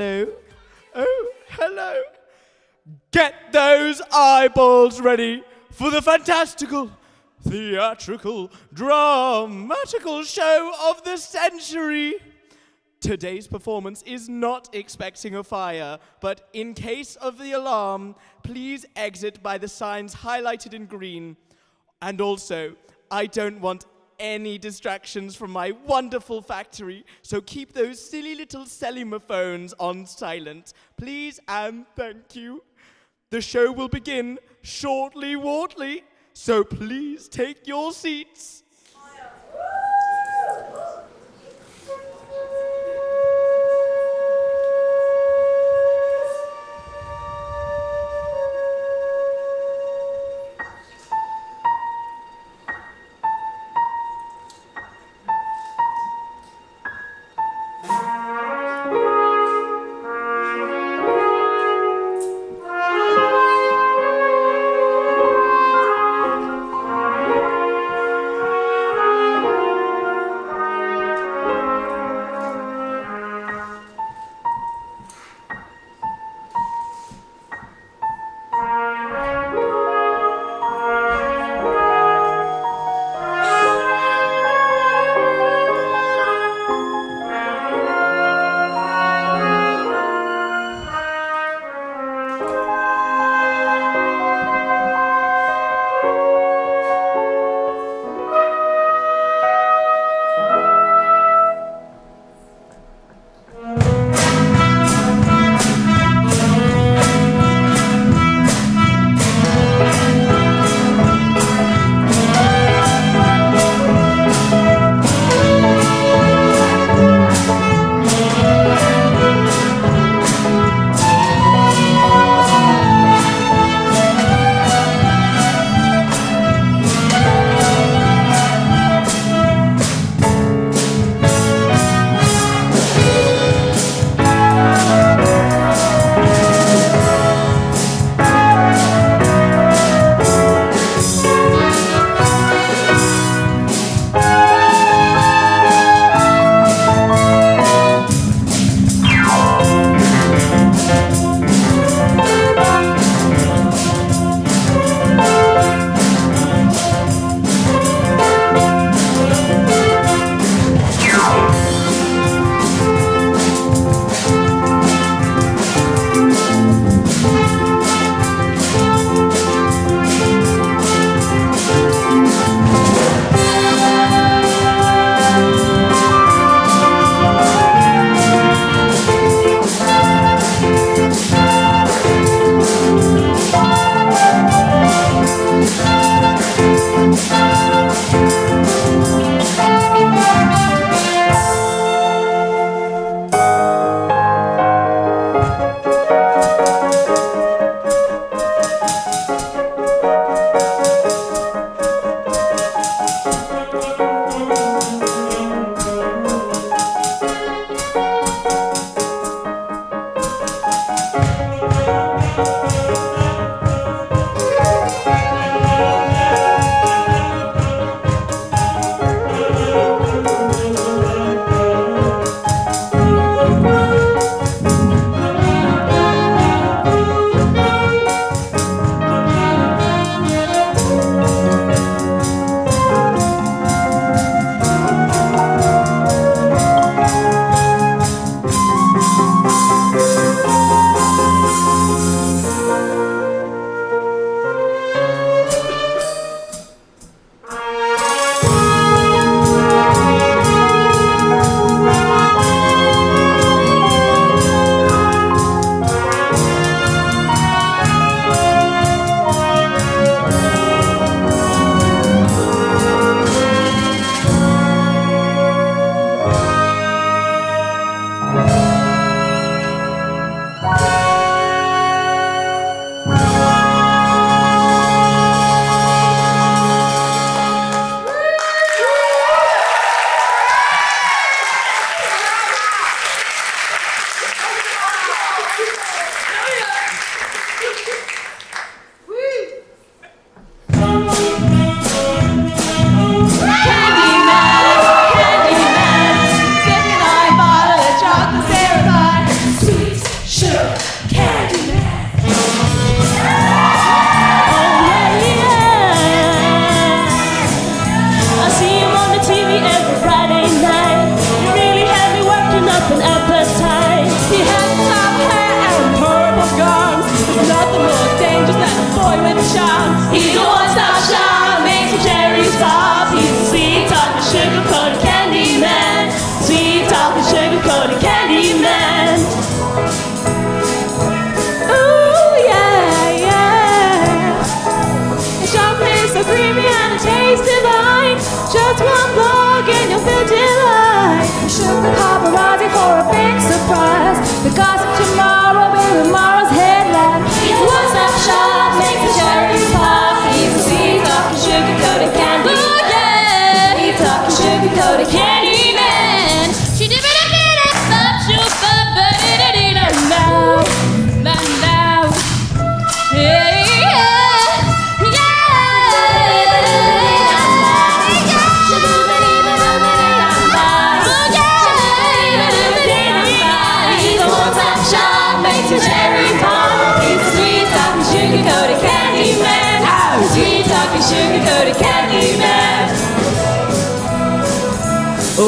hello. Oh, hello. Get those eyeballs ready for the fantastical, theatrical, dramatical show of the century. Today's performance is not expecting a fire, but in case of the alarm, please exit by the signs highlighted in green. And also, I don't want any distractions from my wonderful factory, so keep those silly little cellular phones on silent. Please and thank you. The show will begin shortly, Wortly, so please take your seats.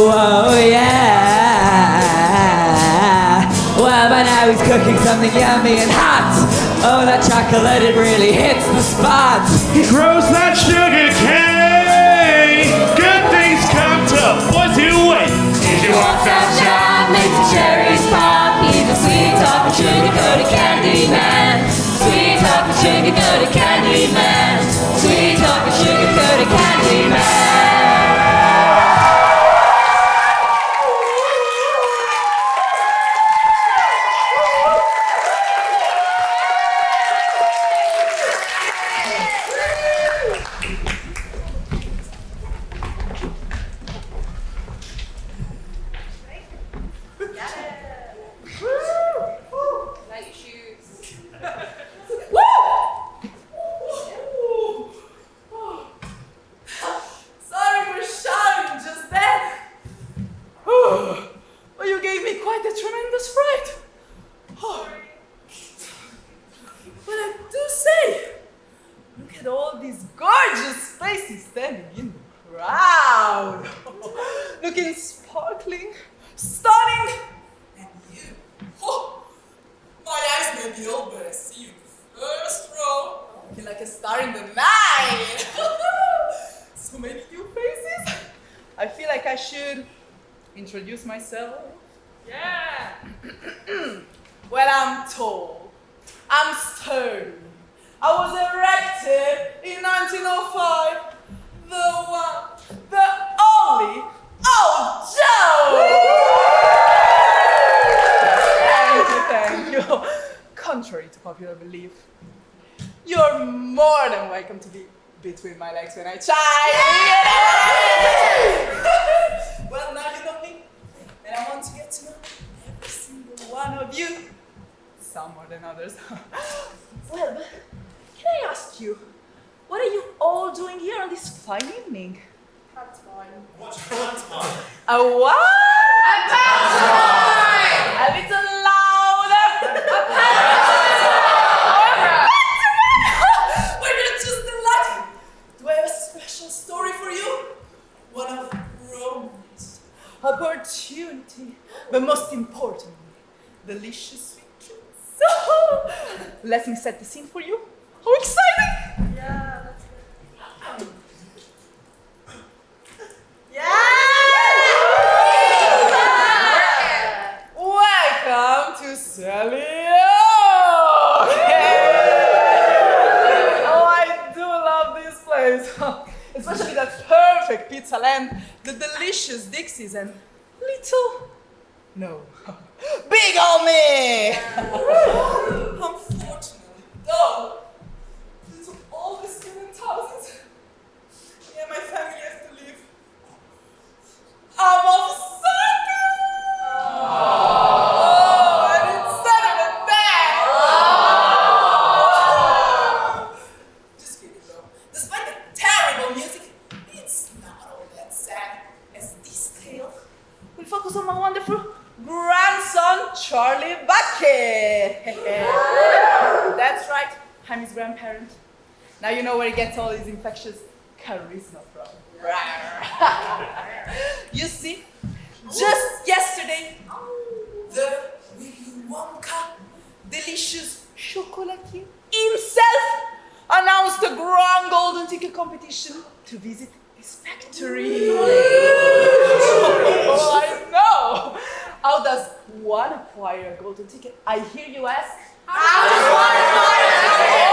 Oh yeah. Well, by now he's cooking something yummy and hot. Oh, that chocolate, it really hits the spot. He grows that sugar cane. Good things come to boys who wait. He walks outside, makes the cherries pop. He's a sweet talking sugar-coated candy man. Sweet talking sugar-coated candy man. Sweet talking sugar-coated candy man. Sorry for shouting just then. But you gave me quite a tremendous fright. But I do say, look at all these gorgeous faces standing in the crowd. Looking sparkling, stunning, and you. My eyes may be old, but I see you in the first row. Looking like a star in the night. So many new faces. I feel like I should introduce myself. Yeah. Well, I'm tall. I'm sturdy. I was erected in 1905. The one, the only, old Joe! Thank you. Contrary to popular belief, you're more than welcome to be between my legs when I chide. Well, now you know me, and I want to get to know every single one of you. Some more than others. Well, but can I ask you, what are you all doing here on this fine evening? Pantomime. What's pantomime? A what? A pantomime! A little louder! A pantomime! Well, you're just delighted. Do I have a special story for you? One of romance, opportunity, but most importantly, delicious sweet treats. Let me set the scene for you. How exciting! Yeah, that's good. Welcome to Sally Oak! Oh, I do love this place. Especially that perfect pizza land, the delicious Dixies, and big ol' me! Unfortunately, though, due to all the student houses, me and my family have to leave. I'm off circus! Oh, and instead of a band! Just kidding though. Despite the terrible music, it's not all that sad, as this tale will focus on my wonderful grandson, Charlie Bucket. That's right, I'm his grandparent. Now you know where he gets all his infectious charisma from. You see, just yesterday, the Willy Wonka delicious chocolatier himself announced a grand golden ticket competition to visit his factory. Oh, I know. How does one acquire a golden ticket? I hear you ask. How does one acquire a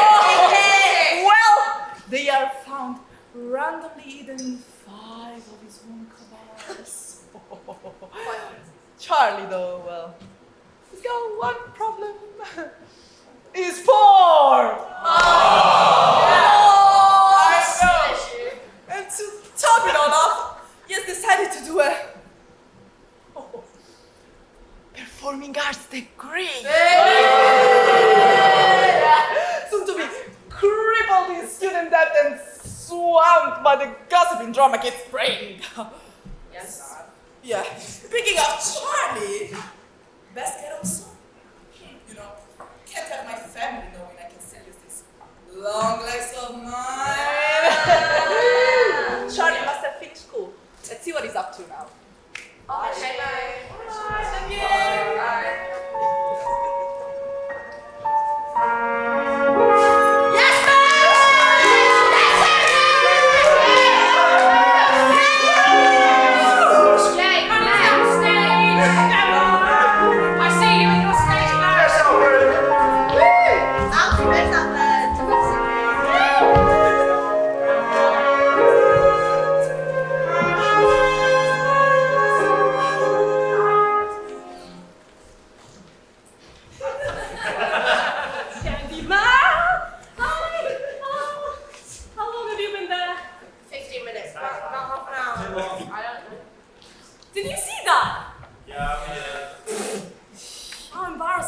golden ticket? Well, they are found randomly hidden in 5 of his Wonka bars. Charlie, though, well, he's got one problem. He's poor. I know. And to top it all off, he has decided to do a performing arts degree. Soon to be crippled in student debt and swamped by the gossiping drama kids' brain. Yes. Yeah. Speaking of Charlie, best get also. You know, can't have my family knowing I can sell you this long legs of mine. Charlie must have finished school. Let's see what he's up to now.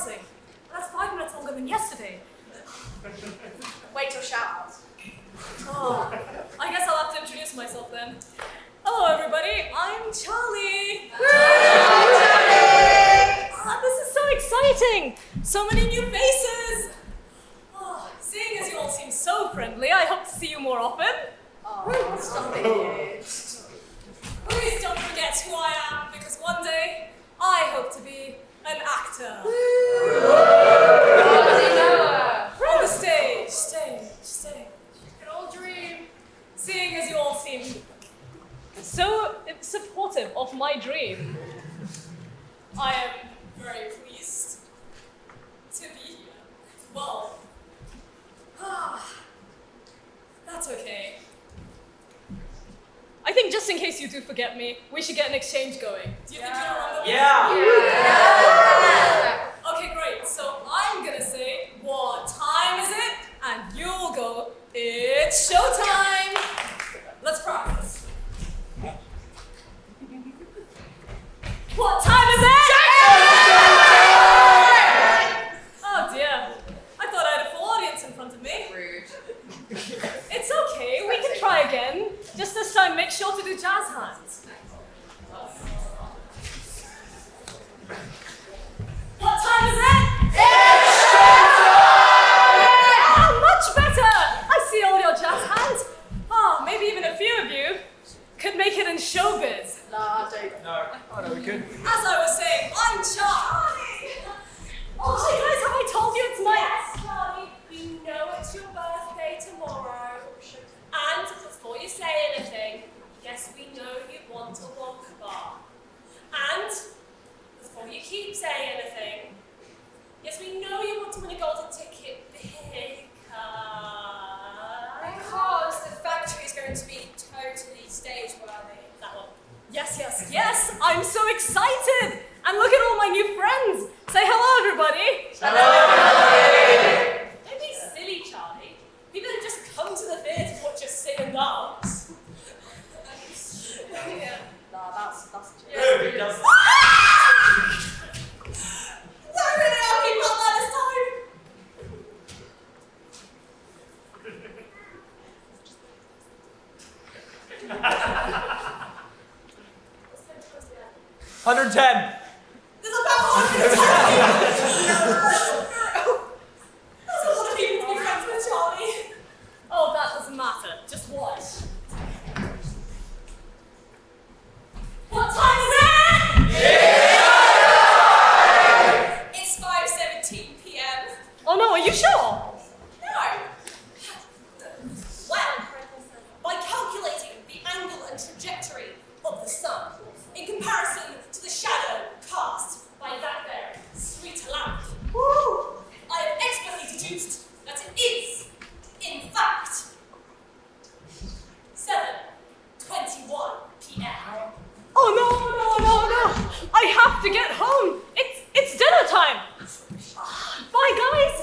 embarrassing. That's 5 minutes longer than yesterday. Wait till shout-outs. Oh, I guess I'll have to introduce myself then. Hello, everybody. I'm Charlie. This is so exciting. So many new faces. Oh, seeing as you all seem so friendly, I hope to see you more often. Oh, stop it. Please don't forget who I am, because one day I hope to be an actor. On the stage. An old dream. Seeing as you all seem so supportive of my dream, I am very pleased to be here. Well, that's okay. I think just in case you do forget me, we should get an exchange going. Do you think you'll remember me? Yeah. Okay, great. So I'm gonna say, what time is it? And you'll go, it's showtime. Let's practice. What time is it? Oh dear. I thought I had a full audience in front of me. Rude. It's okay, we can try again. Just this time, make sure to do jazz hands. What time is it? Oh, much better! I see all your jazz hands. Oh, maybe even a few of you could make it in showbiz. Nah, don't. Oh, no, we could. As I was saying, I'm Charlie. Oh, hi guys, have I told you it's my... Yes, Charlie, we know it's your birthday tomorrow. And before you say anything, yes, we know you want a Wonka bar. And before you keep saying anything, yes, we know you want to win a golden ticket because the factory is going to be totally stage-worthy. That one. Yes, I'm so excited. And look at all my new friends. Say hello, everybody. Don't be silly, Charlie. People who just come to the theatre to watch us sing and dance. Yeah. Nah, that's That really are people out there this time. What's 10 times the end? 110. There's about 110 That's a lot of people to be friends with, Charlie. Oh, that doesn't matter. Just watch. What time is it? It's 5:17 p.m. Oh no, are you sure? No. Well, by calculating the angle and trajectory of the sun in comparison to the shadow cast by that there street lamp, I have expertly deduced that it is, in fact, 7:21 p.m. Oh no. I have to get home. It's dinner time. Bye, guys.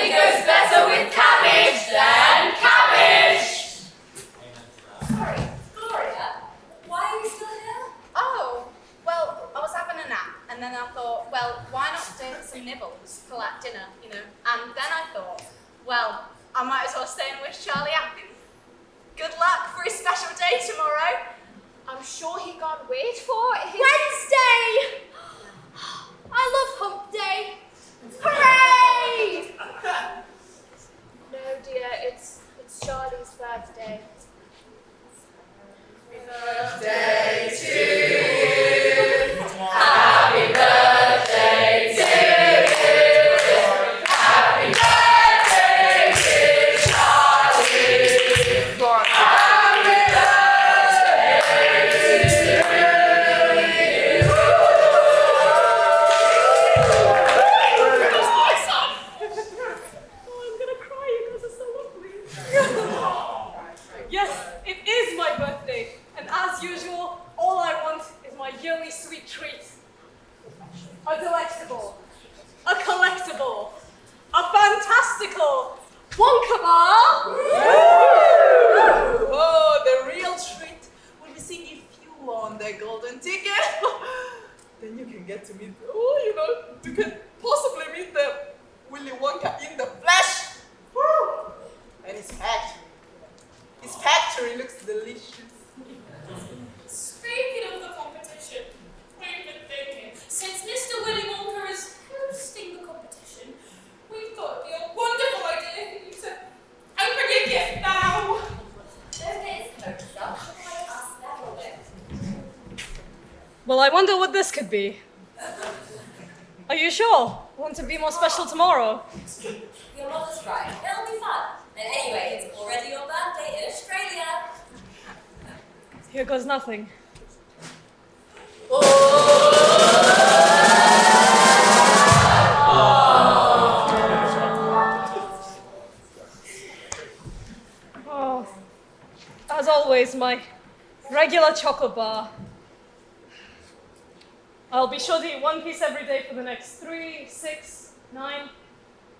Everything goes better with cabbage than cabbage. Sorry, Gloria, why are you still here? Oh, well, I was having a nap, and then I thought, well, why not do some nibbles for like dinner, you know? And then I thought, well, I might as well stay and wish Charlie happy. Good luck for his special day tomorrow. I'm sure he can't wait for his... Wednesday! I love hump day. Hooray! No, dear, it's Charlie's birthday. Yes, it is my birthday, and as usual, all I want is my yearly sweet treat. A delectable, a collectible, a fantastical Wonka bar! Oh, the real treat will be seeing if you won the golden ticket. Then you can get to meet, you can possibly meet the Willy Wonka in the flesh. Woo! And his factory. His factory looks delicious. Speaking of the competition, we've been thinking, since Mr. Willy Wonka is hosting the competition, we've got the wonderful idea for you to open your gift now. Well, I wonder what this could be. Are you sure? Want to be more special tomorrow? Your mother's right. It'll be fun. And anyway, it's already your birthday in Australia. Here goes nothing. Oh, as always, my regular chocolate bar. I'll be sure to eat one piece every day for the next 3, 6, 9,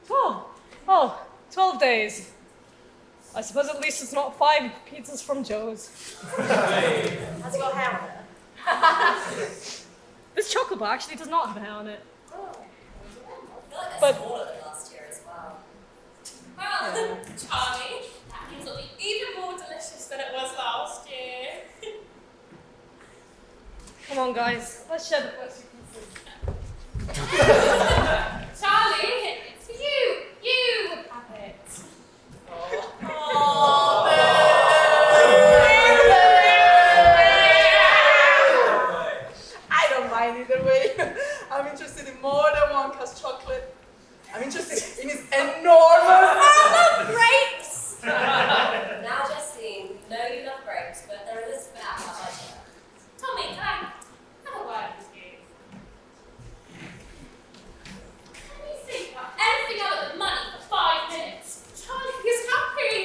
12. Oh, 12 days. I suppose at least it's not 5 pizzas from Joe's. Has he got hair on it? This chocolate bar actually does not have hair on it. I feel like But- they're smaller than last year as well. Well, Charlie, that means it'll be even more delicious than it was last year. Come on, guys. Let's share the first few pieces. Charlie, it's for you. You have it. I don't mind either way. I'm interested in more than Wonka's chocolate. I'm interested in his enormous Grapes! Now, Justine, we know you love grapes, but they're a little bit out of my budget. Tommy, can I have a word with you? Can you think about anything other than money for 5 minutes? Charlie is happy.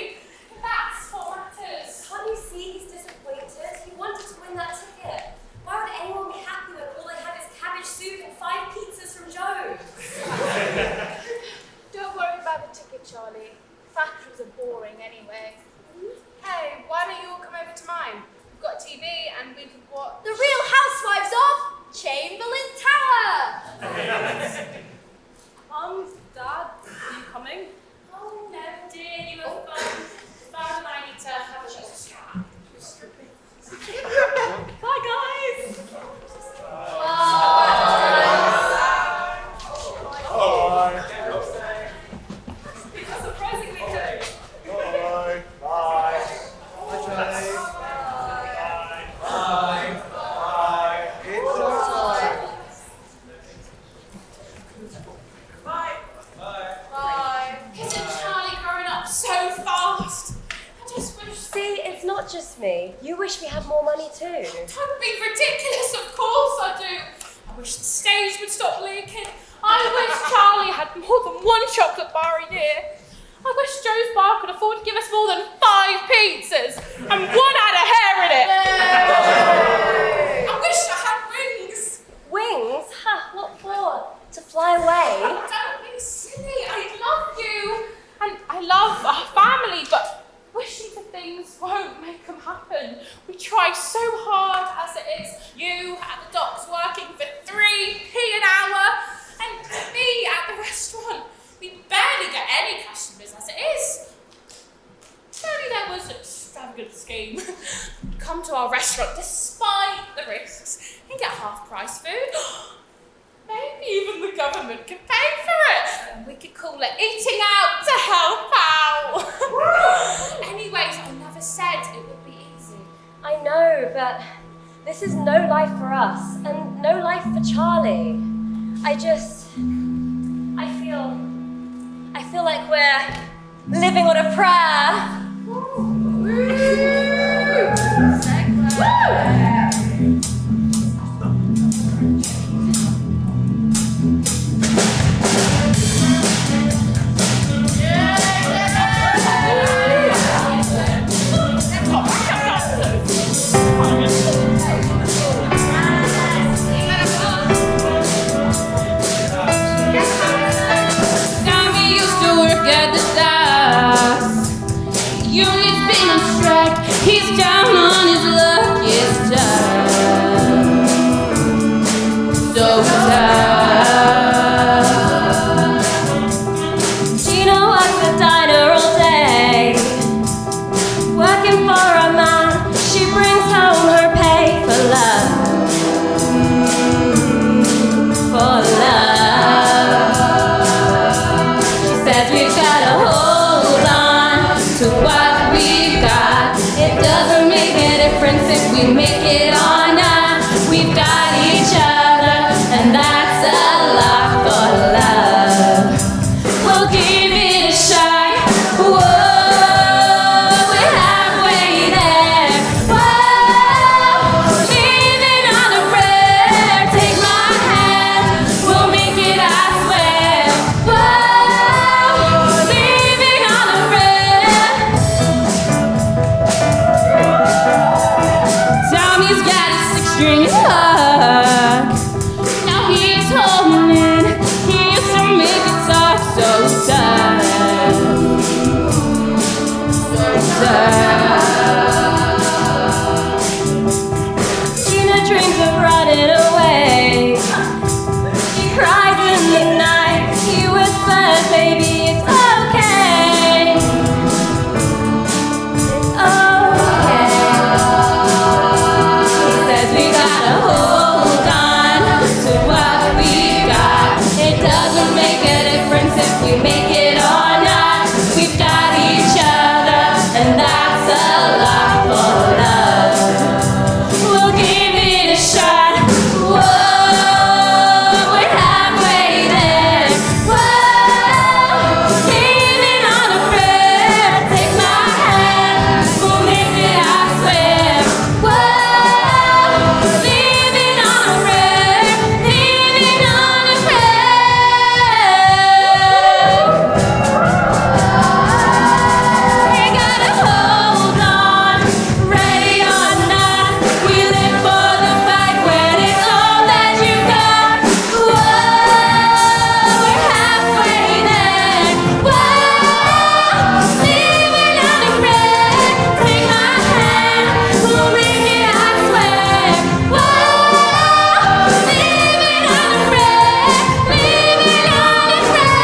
That's what matters. Can't you see he's disappointed? He wanted to win that ticket. Why would anyone be happy when all they have is cabbage soup and 5 pizzas from Joe's? Don't worry about the ticket, Charlie. Factories are boring anyway. Hey, why don't you all come over to mine? We've got a TV and we can watch... The Real Housewives of Chamberlain Tower. Dad, are you coming? Oh no, dear, you have fun. Father and I need to have a little chat. Bye, guys! These are surprisingly good. Isn't Charlie growing up so fast? I just wish. See, it's not just me. You wish we had more money too. Don't be ridiculous, of course I do. I wish the stage would stop leaking. I wish Charlie had more than 1 chocolate bar a year. I wish Joe's bar could afford to give us more than 5 pizzas and 1 had a hair in it. I wish I had wings. Wings? Ha, what for? To fly away? Don't be silly. I love you. We try so hard as it is. You at the docks working for 3p an hour, and me at the restaurant. We barely get any customers as it is. If only there was an extravagant scheme. Come to our restaurant despite the risks and get half-price food. Maybe even the government could pay for it. And we could call it eating out to help out. Anyways, I never said it would be easy. I know, but this is no life for us and no life for Charlie. I feel like we're living on a prayer. He's down on his luckiest time. So tired. Gina works the diner all day, working for a man. She brings home her pay for love. For love. She says we've gotta hold on to what we've got. It doesn't make a difference if we make it or not. We've got each other, and that's a lot for love. We'll give it a shot. Whoa, we're halfway there. Whoa, living on a prayer. Take my hand, we'll make it, I swear. Whoa, living on a prayer. Tommy's got a 6-string guitar. Now he's holding. He used to make guitar so sad. So sad. Gina dreams of running away. She cries in the night. He whispers, baby, it's okay. It's okay. He says we gotta hold on to what we got. It doesn't make a difference if we make it or not. We've got each other, and that's a lot for love. We'll give it a shot. Whoa, we're halfway there. Whoa, living on a prayer. Take my hand, we'll make it, I swear. Whoa, living on a prayer. Living on a prayer. We gotta hold on, ready or not. We live for the fight when it's all that you got. Whoa, we're halfway there. Whoa, living on a prayer. Take my hand, we'll make it, I swear. Whoa, living on a prayer. Living on a prayer.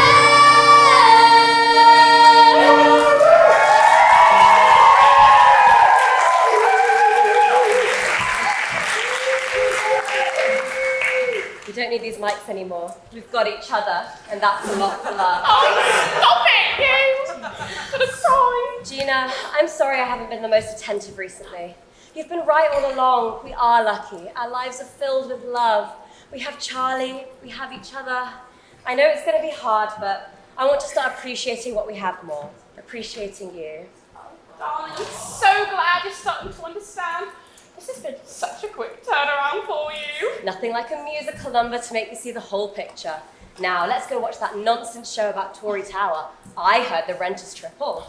We don't need these mics anymore. We've got each other, and that's a lot for love. Stop it, you! Sorry. Gina, I'm sorry I haven't been the most attentive recently. You've been right all along. We are lucky. Our lives are filled with love. We have Charlie. We have each other. I know it's going to be hard, but I want to start appreciating what we have more. Appreciating you. Darling, I'm so glad you're starting to understand. This has been such a quick turnaround for you. Nothing like a musical number to make you see the whole picture. Now, let's go watch that nonsense show about Tory Tower. I heard the rent is tripled.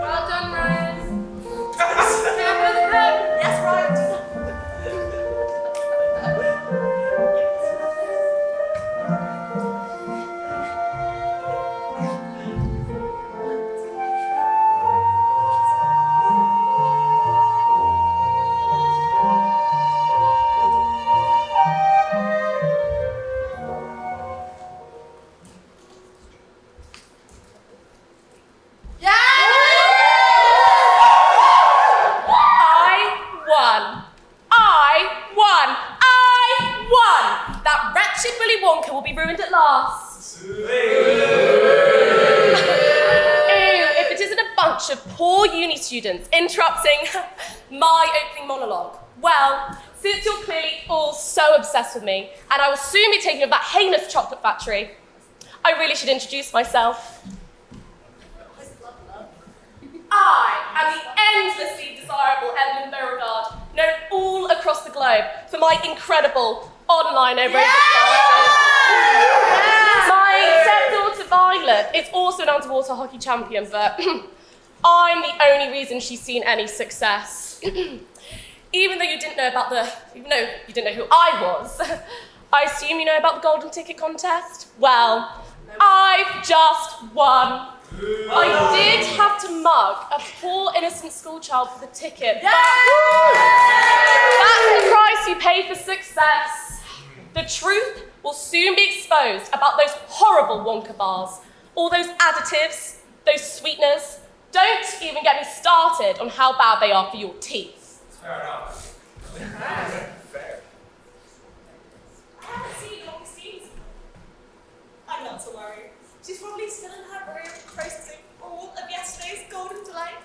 Well done, Ryan. That's right. wretched Willy Wonka will be ruined at last. Ew, if it isn't a bunch of poor uni students interrupting my opening monologue. Well, since you're clearly all so obsessed with me, and I will soon be taking over that heinous chocolate factory, I really should introduce myself. I am the endlessly desirable Evelyn Beauregard, known all across the globe for my incredible online over classes. My stepdaughter Violet is also an underwater hockey champion, but I'm the only reason she's seen any success. Even though you didn't know who I was, I assume you know about the golden ticket contest? Well, I've just won. I did have to mug a poor innocent schoolchild for the ticket, but that's the price you pay for success. The truth will soon be exposed about those horrible Wonka bars, all those additives, those sweeteners. Don't even get me started on how bad they are for your teeth. Fair enough. Fair. I haven't seen Augustine. I'm not to worry. She's probably still in her room processing all of yesterday's golden delight.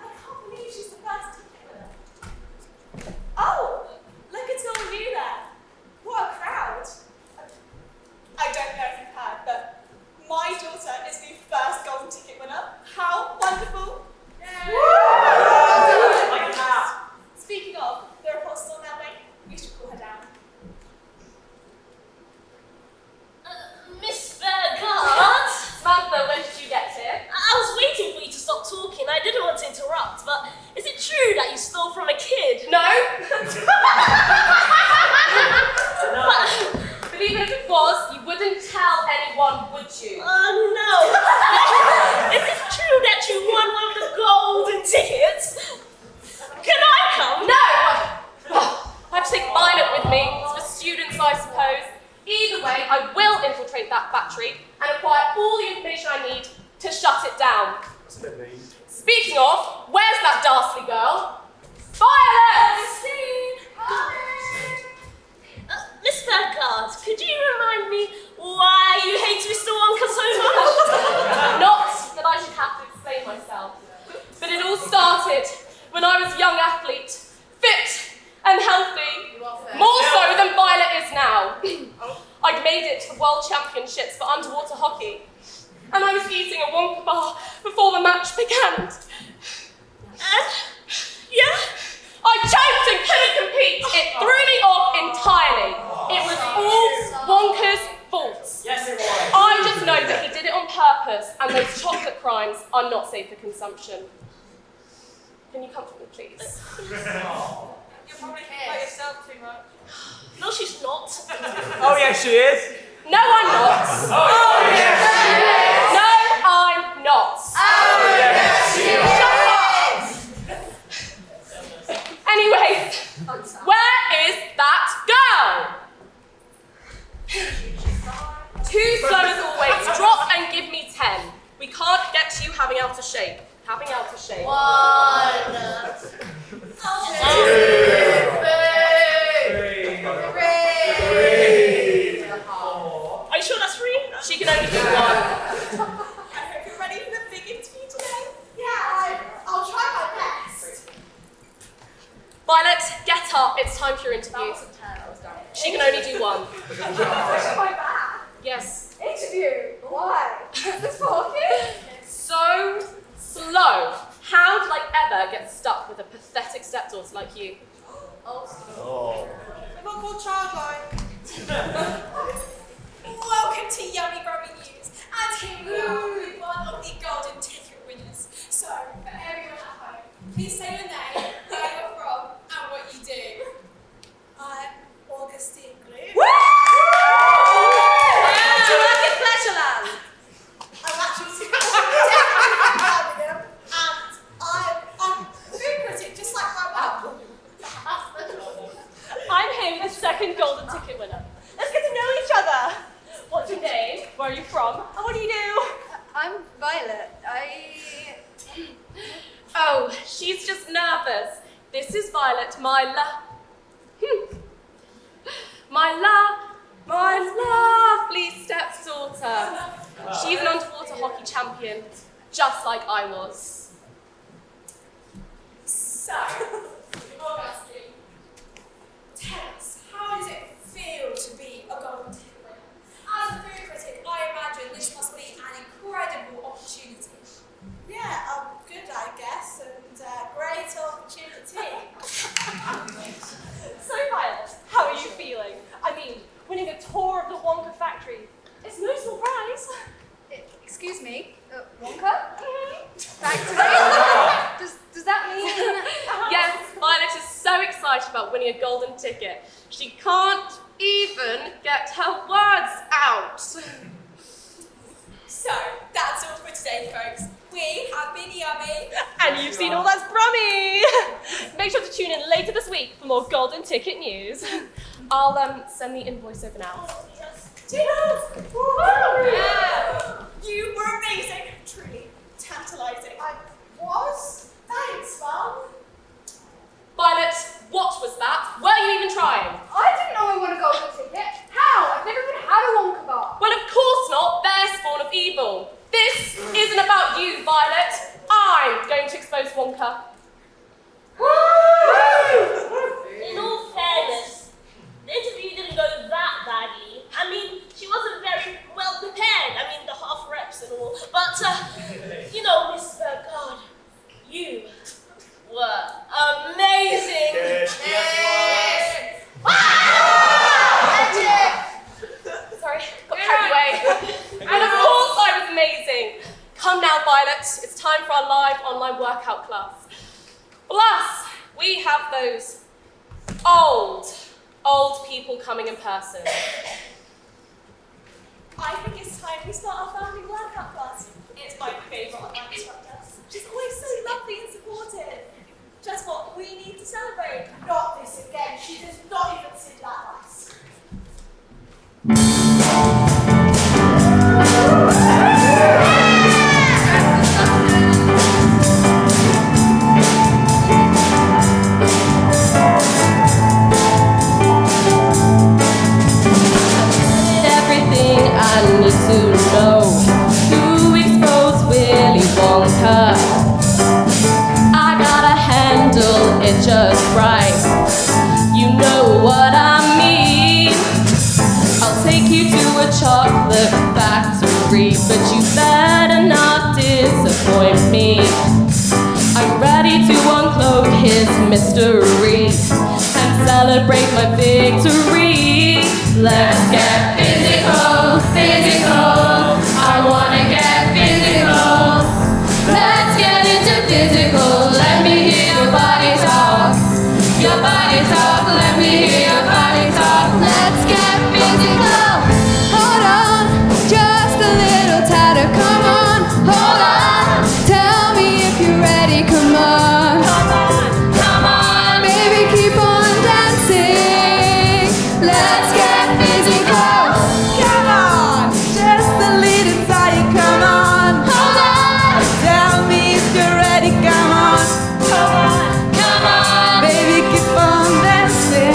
I can't believe she's the first ticket winner. Oh, look at all of you there. What a crowd. I don't know if you've heard, but my daughter is the first golden ticket winner. How wonderful. Speaking of, the report's on their way. We should call her down. Miss Beauregard? Samantha, when did you get here? I was waiting for you to stop talking. I didn't want to interrupt, but is it true that you stole from a kid? No. But even if it was, you wouldn't tell anyone, would you? No. Is it true that you won one of the golden tickets? Can I come? No! I have to take Violet with me. It's for students, I suppose. Either way, I will infiltrate that factory and acquire all the information I need to shut it down. Speaking of, where's that Darsley girl? Violet! Miss Beauregard, could you remind me why you hate Mr. Wonka so much? Not that I should have to explain myself, but it all started when I was a young athlete, fit and healthy, more so than Violet is now. I'd made it to the World Championships for underwater hockey, and I was eating a Wonka bar before the match began. Yeah? I choked and couldn't compete. It threw me off entirely. It was all Wonka's fault. Yes, it was. I just know that he did it on purpose, and those chocolate crimes are not safe for consumption. Can you comfort me, please? You're probably by yourself too much. No, she's not. Oh, yes, she is. No, I'm not. Oh, yes, she is. No, I'm not. Oh, yes, she is. Anyways, where is that girl? Too slow as always. Drop and give me 10. We can't get you having out of shape. Having out of shape. Are you sure that's free? She can only do one. I hope you're ready for the big interview today. Yeah, I'll try my best. Violet, get up. It's time for your interview. She can only do one. My back. Yes. Interview. Why? Is this for kids? So slow. How did I ever get stuck with a pathetic stepdaughter like you? I'm not called childlike. Welcome to Yummy Brummy News, and here we are with one of the golden ticket winners. So, for everyone at home, please say your name, where you're from, and what you do. I'm Augustine Gloom. Do you like it, Pleasureland? I'm actually definitely from Birmingham, and I'm a food critic, just like my mum. I'm here with the second golden ticket winner. Let's get to know each other. What's your name? Where are you from? And what do you do? I'm Violet. Oh, she's just nervous. This is Violet, my My lovely stepdaughter. She's an underwater hockey champion, just like I was. So, Augustine, tell us, how does it feel to be a golden ticket winner? As a food critic, I imagine this must be an incredible opportunity. Yeah, good, I guess, and great opportunity. So, Violet, how are you feeling? I mean, winning a tour of the Wonka factory is no surprise. Excuse me, Wonka? Factory? Does that mean... Yes, Violet is so excited about winning a golden ticket. She can't even get her words out. So, that's all for today, folks. We have been yummy. And you've seen all that's Brummy. Make sure to tune in later this week for more golden ticket news. I'll send the invoice over now. Cheers! Yeah. You were amazing. Truly tantalising. I was? Thanks, Mum. Violet, what was that? Were you even trying? I didn't know I won a golden ticket. How? I've never even had a Wonka bar. Well, of course not. They're spawn of evil. This isn't about you, Violet. I'm going to expose Wonka. In all fairness, the interview didn't go that badly. I mean, she wasn't very well prepared. I mean, the half reps and all. But, you know, Miss Burgard, you were amazing. Sorry, got carried away. And of course I was amazing. Come now, Violet. It's time for our live online workout class. Plus, we have those old people coming in person. I think it's time we start our family workout class. It's my favourite online instructor. She's always so lovely and supportive. Just what we need to celebrate. Not this again. She does not even sit like us. Everything I need to know to expose Willy Wonka. I gotta handle it just right. You know what I mean. I'll take you to a chocolate factory, but you better not disappoint me. I'm ready to uncloak his mystery and celebrate my victory. Let's get physical, physical. I wanna get physical. Let's get into physical. Let me hear your body talk. Your body talk. Let me hear your body talk. Let's get physical. Hold on, just a little tighter. Come on, hold on. Tell me if you're ready. Come on, come on, baby, keep on dancing. Let's get physical. Come on, just a little tighter. Come on, hold on. Tell me if you're ready. Come on, come on, baby, keep on dancing.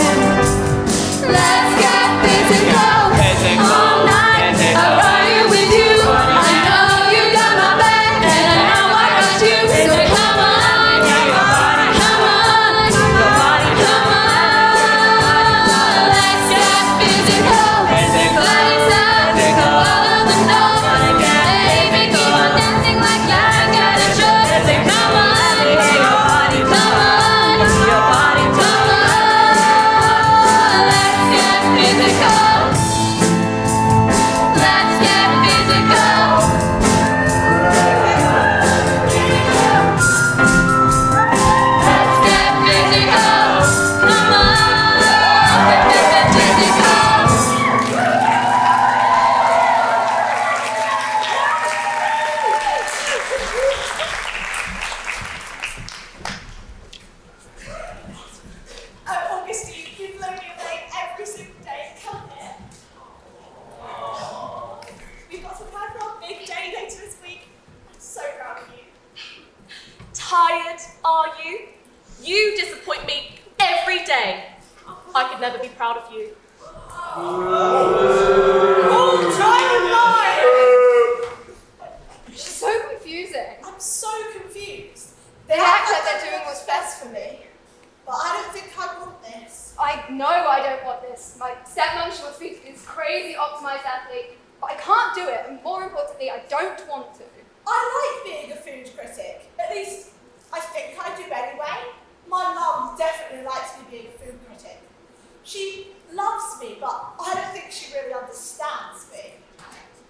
Let's get physical. All night, I'll ride with you. I know you got my back, and I know I got you. So come on, come on, come on. Let's get physical. Lights out, follow the note. Baby, keep on dancing like you got a choice. Come on, come on, come on. Let's get physical. Let's get physical. Let's get physical. Come on. Let's get physical. Oh, Augustine, you blow me away every single day. Come here. We've got to prepare for our big day later this week. I'm so proud of you. Tired, are you? You disappoint me every day. I could never be proud of you. Oh, try She's so confusing. I'm so confused. They act like they're doing what's best for me. But I don't think I want this. I know I don't want this. My stepmom, she wants me to be this crazy optimized athlete, but I can't do it, and more importantly, I don't want to. I like being a food critic. At least, I think I do anyway. My mum definitely likes me being a food critic. She loves me, but I don't think she really understands me.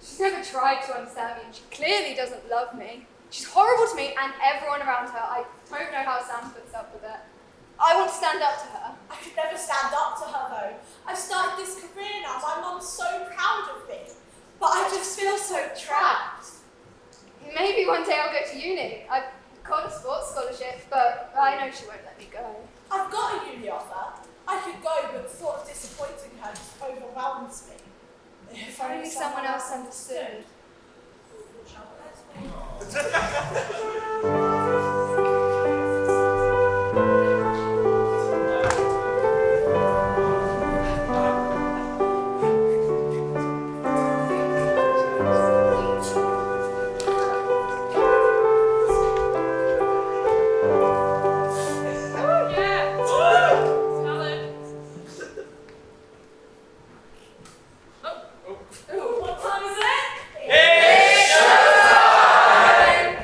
She's never tried to understand me, and she clearly doesn't love me. She's horrible to me and everyone around her. I don't know how Sam puts up with it. I want to stand up to her. I could never stand up to her though. I've started this career now. My mum's so proud of me. But I just feel so trapped. Maybe one day I'll go to uni. I've got a sports scholarship, but I know she won't let me go. I've got a uni offer. I could go, but the thought of disappointing her just overwhelms me. If only someone else understood. What time is it?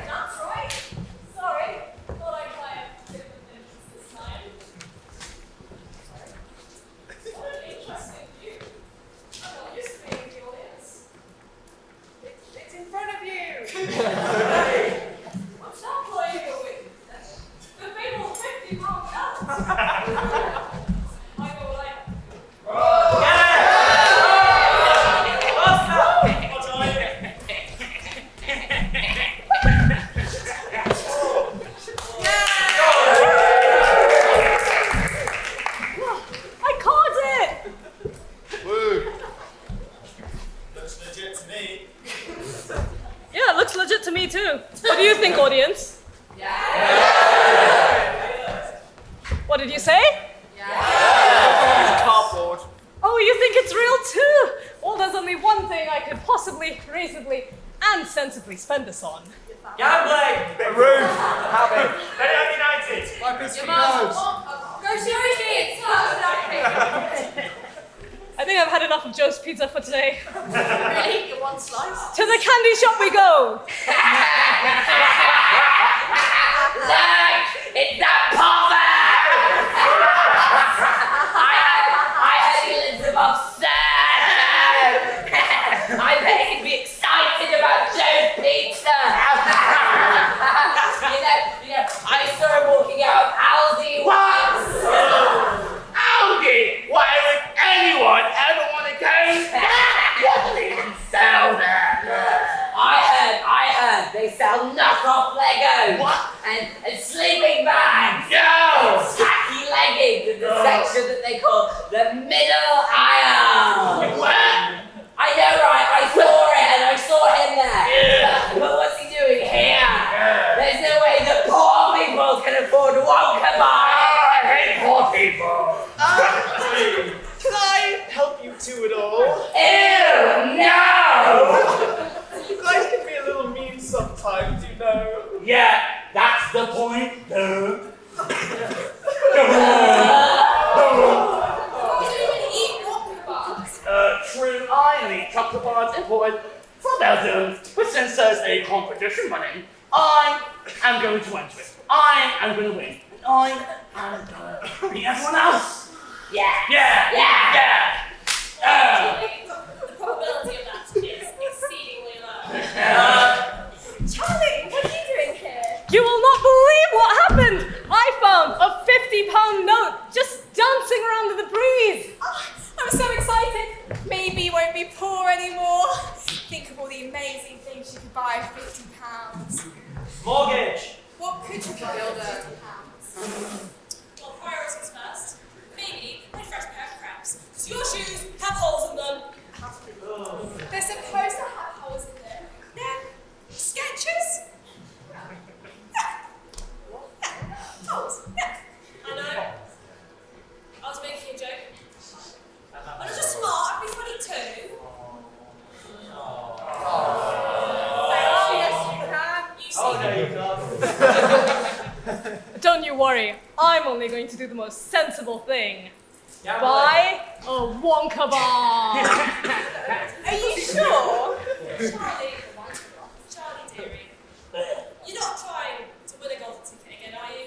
That's right. Sorry, thought I'd try a different entrance this time. What an interesting view. I'm not used to being in the audience. It's in front of you. What's that playing you're with? The fatal 50-pound cat. I know what I have to do. I caught it! Woo. Looks legit to me. Yeah, it looks legit to me too. What do you think, audience? What did you say? Cardboard. Oh, you think it's real too? Well, there's only one thing I could possibly, reasonably, and sensibly spend this on. Gambling! Big roof. Having. Man United! My biscuit nose. Go seriously! I think I've had enough of Joe's Pizza for today. Really? You want slice? To the candy shop we go! Look! It's that popper! I heard he lives above Sam! I bet he'd be excited about Joe's Pizza! you know, I saw him walking out of Aldi once! Aldi! Why would anyone ever want to go there? What do they even sell there? I heard they sell knockoff Lego! What? And sleeping bags! No! Tacky leggings in the section that they call the middle aisle! Where? I know, right? I saw it and I saw him there. Yeah. But what's he doing here? There's no way that poor people can afford Wonka bar. I hate poor people! Can I help you two at all? Ew, no! You guys can be a little mean sometimes, you know. Yeah, that's the point, though. You don't even eat Wonka bars. True, I only eat chocolate bars imported from Belgium, but since there's a competition running, I am going to enter it. I am going to win. And I am going to beat everyone else. Yeah. Yeah! Yeah. The probability of that is exceedingly low. Charlie, what are you doing here? You will not believe what happened! I found a 50-pound note just dancing around in the breeze! I'm so excited. Maybe you won't be poor anymore. Think of all the amazing things you could buy for £50. Mortgage! What could you buy for £50? Well, priorities first. Maybe a fresh pair of craps. Because your shoes have holes in them. They're supposed to have holes in them. They're Skechers. Holes. Yeah. I know. I was making a joke. I'm just smart. I'm only going to do the most sensible thing. Yeah, Buy a Wonka bar. Are you sure? Charlie dearie, you're not trying to win a golden ticket again, are you?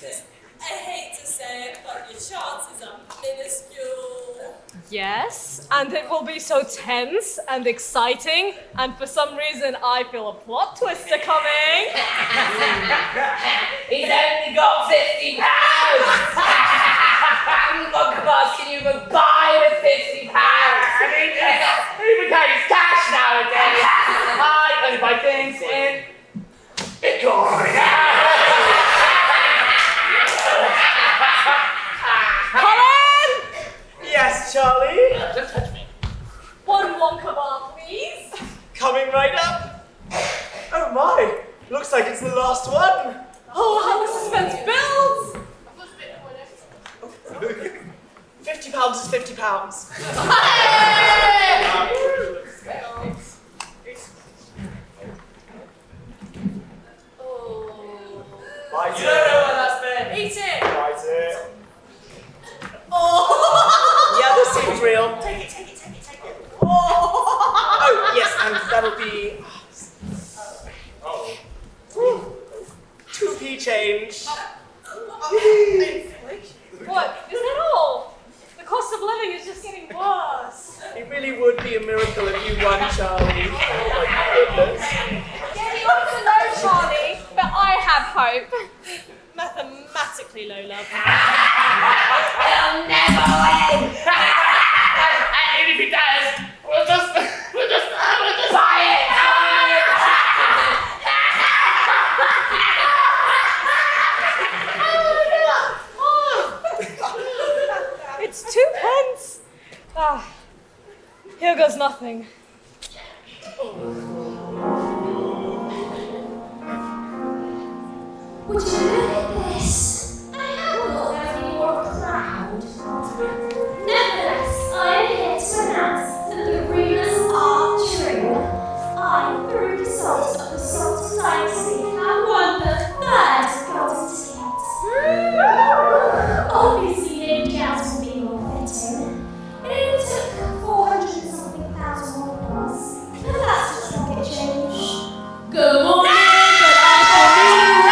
'Cause I hate to say it, but your chances are minuscule. Yes, and it will be so tense and exciting, and for some reason I feel a plot twist are coming. He's only got £50. How many vodka bars can you even buy with £50? I mean, who even carries cash nowadays? I only buy things in Bitcoin. Colin! Yes, Charlie? Don't touch me. One Wonka bar, please. Coming right up. Oh my, looks like it's the last one. Oh, how the suspense builds! £50 is £50. Bite You don't know it. what that's been. Eat it! Bite it. Oh! Yeah, this seems real. Take it, take it, take it, take it. Oh, yes, and that'll be... 2p change. What? Is that all? The cost of living is just getting worse. It really would be a miracle if you won, Charlie. Oh my goodness. Yeah, you want to know, Charlie, but I have hope. Mathematically, Lola. He'll never win. And if he does, we'll just buy it. It's 2p. Ah, here goes nothing. Would you look at this? I haven't got very more crowd. Nevertheless, I am here to announce that the rumors are true. I, the result of the Sultan Dynasty, have won the third golden ticket. Obviously, nobody else will be more fitting. It took 400-something thousand more plus. But that's just pocket change. Good morning, good afternoon.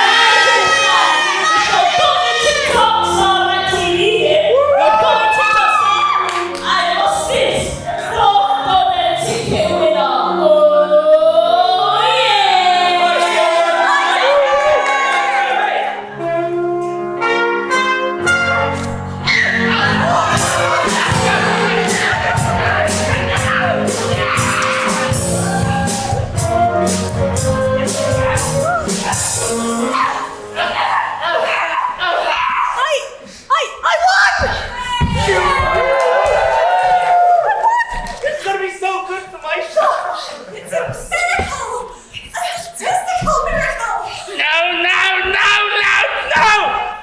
It's gonna be so good for my shot. It's a miracle! It's a statistical miracle! No!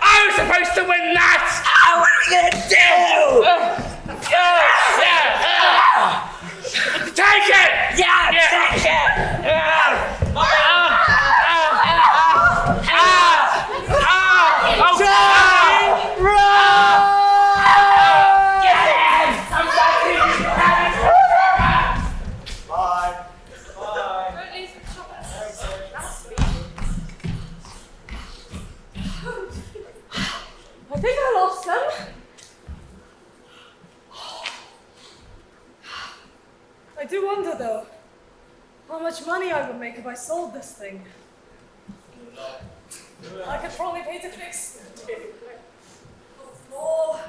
I was supposed to win that! What are we gonna do? Take it! Take it! Bye. I think I lost them. I do wonder, though, how much money I would make if I sold this thing. I could probably pay to fix the floor,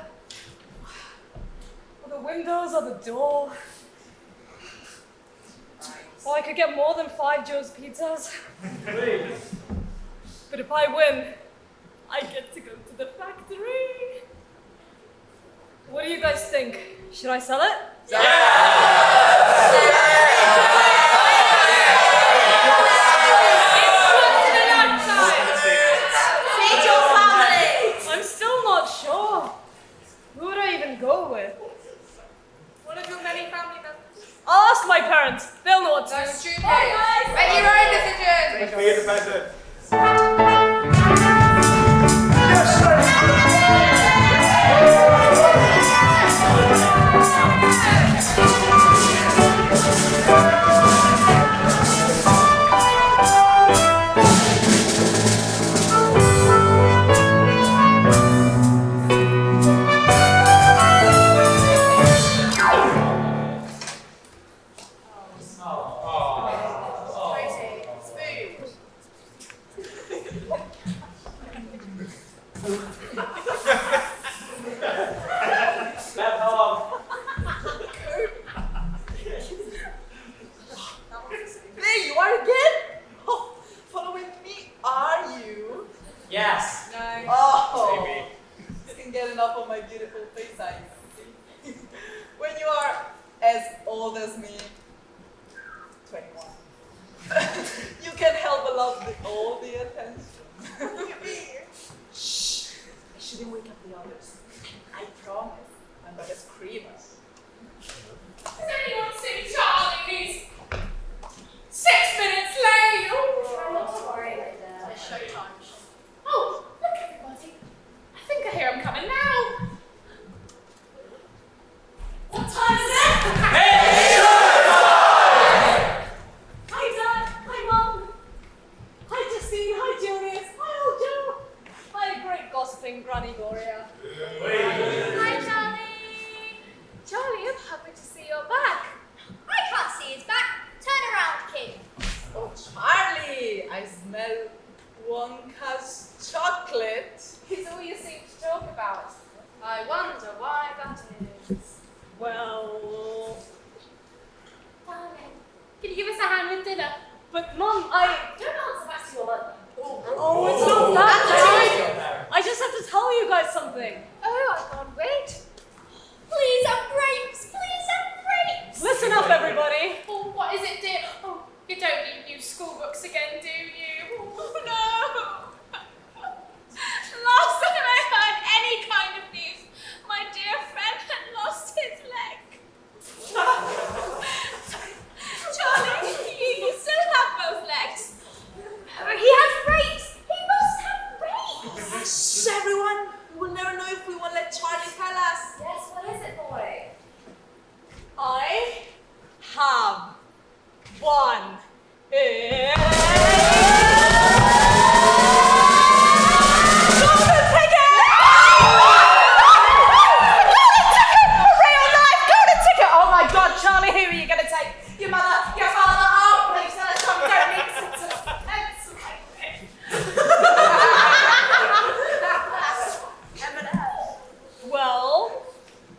or the windows, or the door. Or I could get more than 5 Joe's pizzas. But if I win, I get to go to the factory. What do you guys think? Should I sell it? Feed your family! I'm still not sure. Who would I even go with? One of your many family members. I'll ask my parents. They'll know what to do. Make your own decision. Be independent. Yes, sir. beautiful face I see. When you are as old as me, 21, you can't help but love all the attention. Shh! I shouldn't wake up the others. I promise. I'm not a screamer. Has anyone seen Charlie? He's 6 minutes late. Try not to worry, Linda. It's showtime. Oh, look everybody. I think I hear him coming now. What time is it? Hi Dad, hi Mum. Hi Justine, hi Julius, hi old Joe. My great gossiping Granny Gloria. Hi, Charlie. Charlie, I'm happy to see you're back. I can't see his back. Turn around, kid. Oh, Charlie! I smell Wonka's chocolate. It's all you seem to talk about. I wonder why that is. Well, Darling, can you give us a hand with dinner? but Mum, I... Don't answer back to your mother. Oh, it's not that. I just have to tell you guys something. Oh, I can't wait. Please have grapes. Please have grapes. Listen up, everybody. Oh, what is it, dear? Oh, you don't need new school books again, do you? Oh, no. Last time I heard any kind of news, my dear friend had lost his leg. Charlie, you still have both legs. He has grapes. He must have grapes. Shh, everyone! We'll never know if we won't let Charlie tell us. Yes, what is it, boy? I have one. Oh my God, Charlie, who are you going to take? Your mother, your father? Oh, please tell us something. Don't need Well,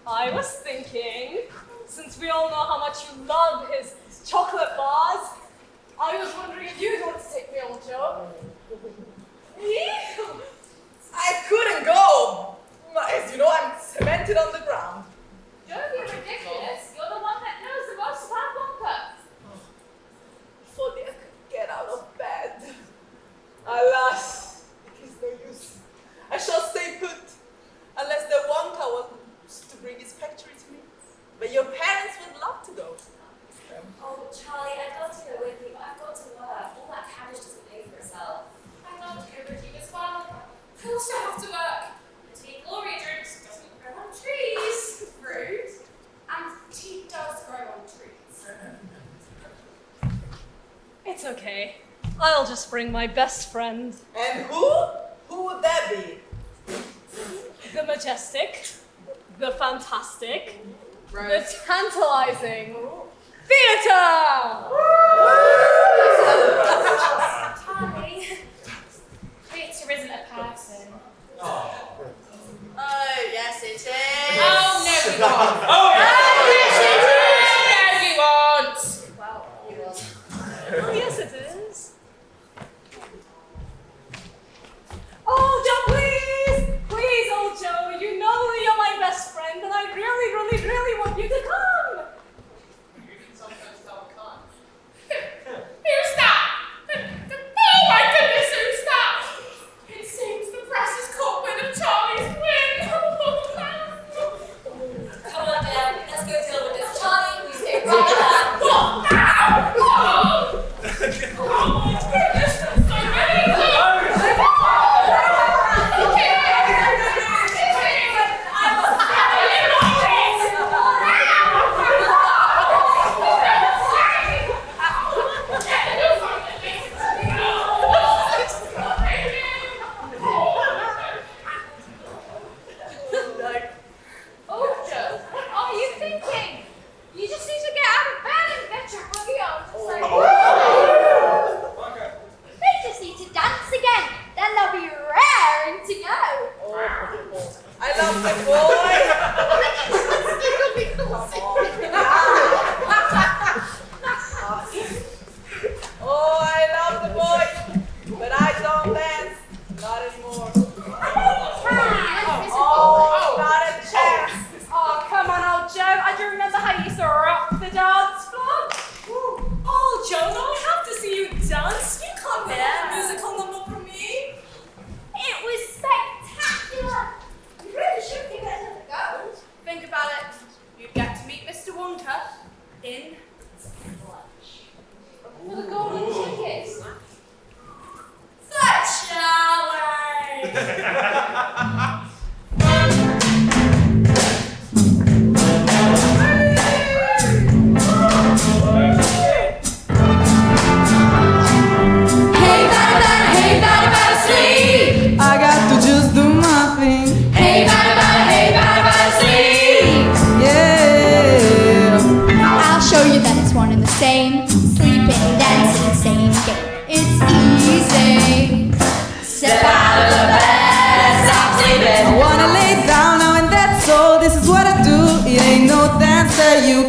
I was thinking, since we all know how much you love his chocolate bars, I was wondering if you'd want to take me on, Joe. I couldn't go. As you know, I'm cemented on the ground. Don't be ridiculous. You're the one that knows the most about Wonka. If only I could get out of bed. Alas, it is no use. I shall stay put unless the Wonka wants to bring his factory to me. But your parents would love to go. Oh, Charlie, I'd love to go with you, but I've got to work. All that cabbage doesn't pay for itself. I'd love to go with you as well. I also have to work. The tea Gloria drinks doesn't grow on trees. Fruit. And tea does grow on trees. It's okay. I'll just bring my best friend, And who? Who would that be? the majestic, the fantastic, the tantalizing theater! Charlie, theatre isn't a person. Oh, yes, it is. Oh, no, you won't. Oh, yes, it is. No, you won't. Well, you will. Oh, yes, it is. Oh, Joe, please! Please, old Joe, you know you're my best friend, and I really, really, really want you to come! Who's that? Oh, my goodness, who's that? It seems the press has caught wind of Charlie's win. Come on, Dad, let's go deal with this. Charlie, we stay right there. What now? Oh, oh my goodness, so many. Oh, Joe, what are you thinking? You just need to get out of bed and get your boogie on. Just like, they just need to dance again. Then they'll be raring to go. I love the boy. Oh, I love the boy. But I don't dance. Not anymore. Oh, not a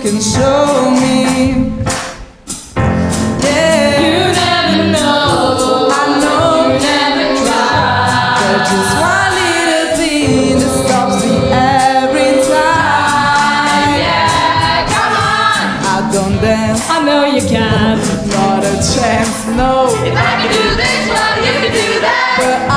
can show me. Yeah. You never know. I know. You never try. There's just one little thing that stops me every time. Yeah, come on. I don't dance, I know you can. not a chance, no. If I can do this, well, you can do that. But I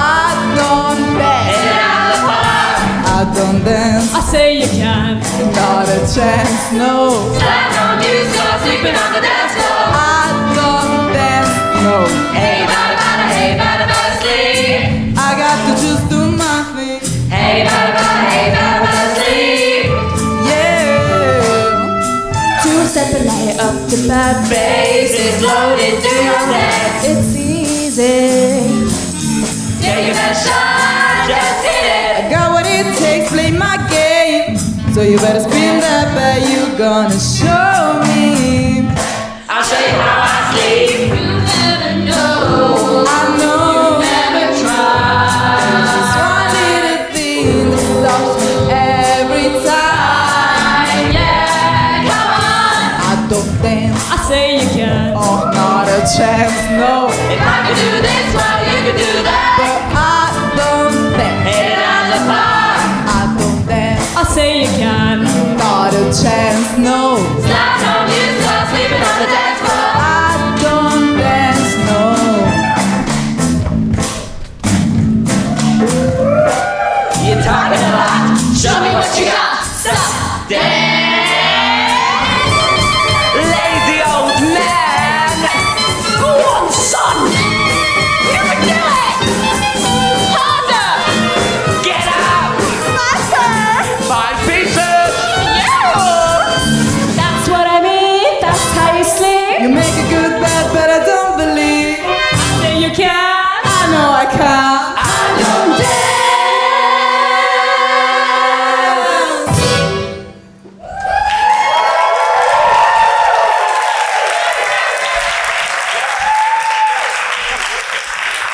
don't dance, Get out of the bar. I don't dance, I say you can. not a chance, no. Slam on you, start sleeping on the dance floor. I don't dance, no. Hey, bada, sleep. I got to just do my thing, Hey, bada, sleep. yeah. Two-step and layer up the bad Bass is loaded through your neck. It's easy. Take your best shot, just hit it. I got what it takes, play my game. So you better spin that bet, you gonna show me. I'll show you how I sleep. You never know. I know. Never try. Just one little thing that stops me every time. Yeah, come on. I don't dance, I say you can. oh, not a chance, no. If I can do this, well, you can do that. But I don't dance, Hit it out the bar. I don't dance, I say you can. not a chance, no. Slide on you, start sleeping on the dance floor. I don't dance, no. You're talking a lot. Show me what you got. Stop. Dance. Lazy old man. Go on, son. You can do it. Harder. Get up. Faster. 5 pieces. That's what I mean. That's how you sleep. You make a good bet, but I don't believe. I say you can. I know I can't. I don't dance.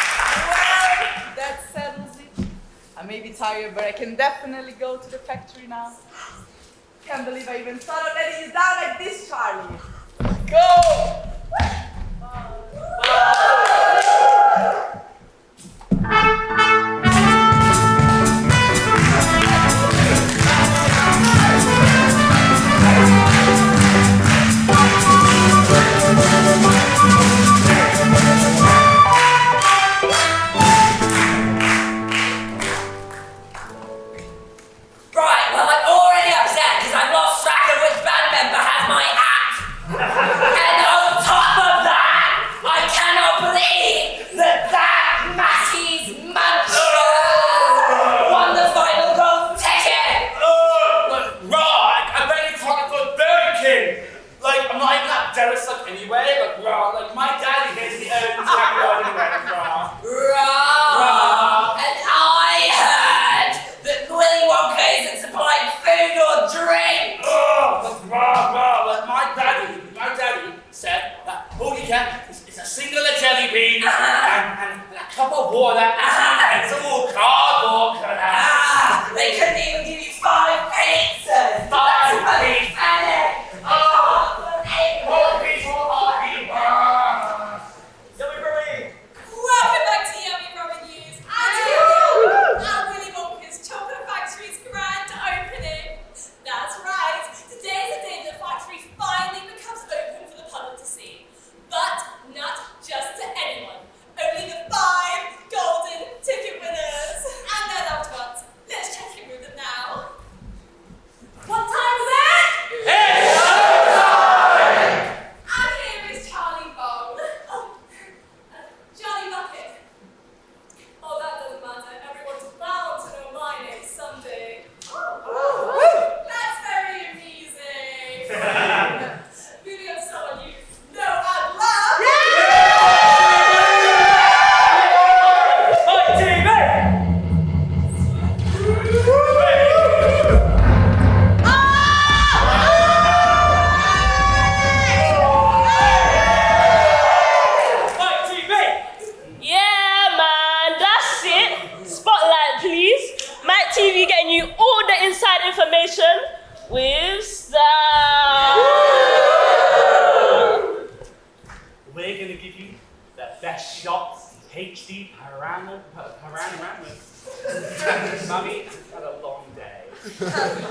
Well, that settles it. I may be tired, but I can definitely go to the factory now. Can't believe I even thought of letting you down like this, Charlie. Go! Right, well, I'm already upset because I've lost track of which band member has my act. And on top of that, I cannot believe that Massey's Muncher won the final gold ticket. Right, I'm ready to talk for Burger King. Like, I'm not even that derelict anyway, but like my daddy is the owner of the anyway, And I heard that Willy Wonka isn't supplying food or drink. Like my daddy said that all you get is a singular jelly bean and a cup of water and some more cardboard cutouts. They couldn't even give you 5 pizzas. 5 pizzas. Panic. More people are here. Welcome back to Yummy Brother News. And Willy Wonka's Chocolate Factory's grand opening. That's right. Today is the day the factory finally becomes open for the public to see. But not just to anyone. Only the 5 golden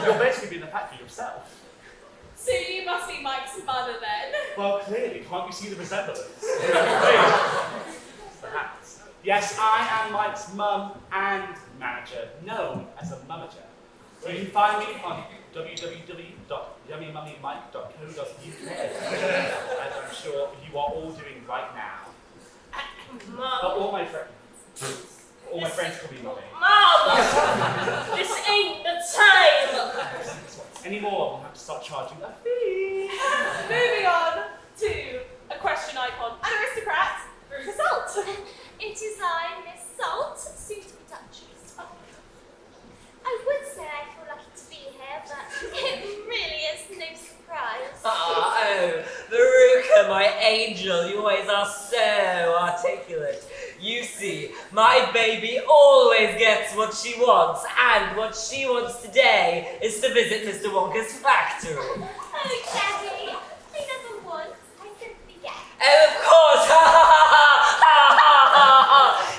You're basically being the factory yourself. So you must be Mike's mother then? Well, clearly, can't you see the resemblance? Perhaps. Yes, I am Mike's mum and manager, known as a mummager. You can find me on www.yummymummymike.co.uk, as I'm sure you are all doing right now. Mum. But all my friends call me mummy. Mum! This ain't the time! Anymore, we'll have to start charging a fee. Moving on to a question icon. An aristocrat, Veruca Salt. It is I, Miss Salt, soon to be Duchess. I would say I feel lucky to be here, but it really is no surprise. Oh, Veruca, my angel, you always are so articulate. You see, my baby always gets what she wants, and what she wants today is to visit Mr. Wonka's factory. Oh, Daddy, I never want, I simply get. Oh, of course!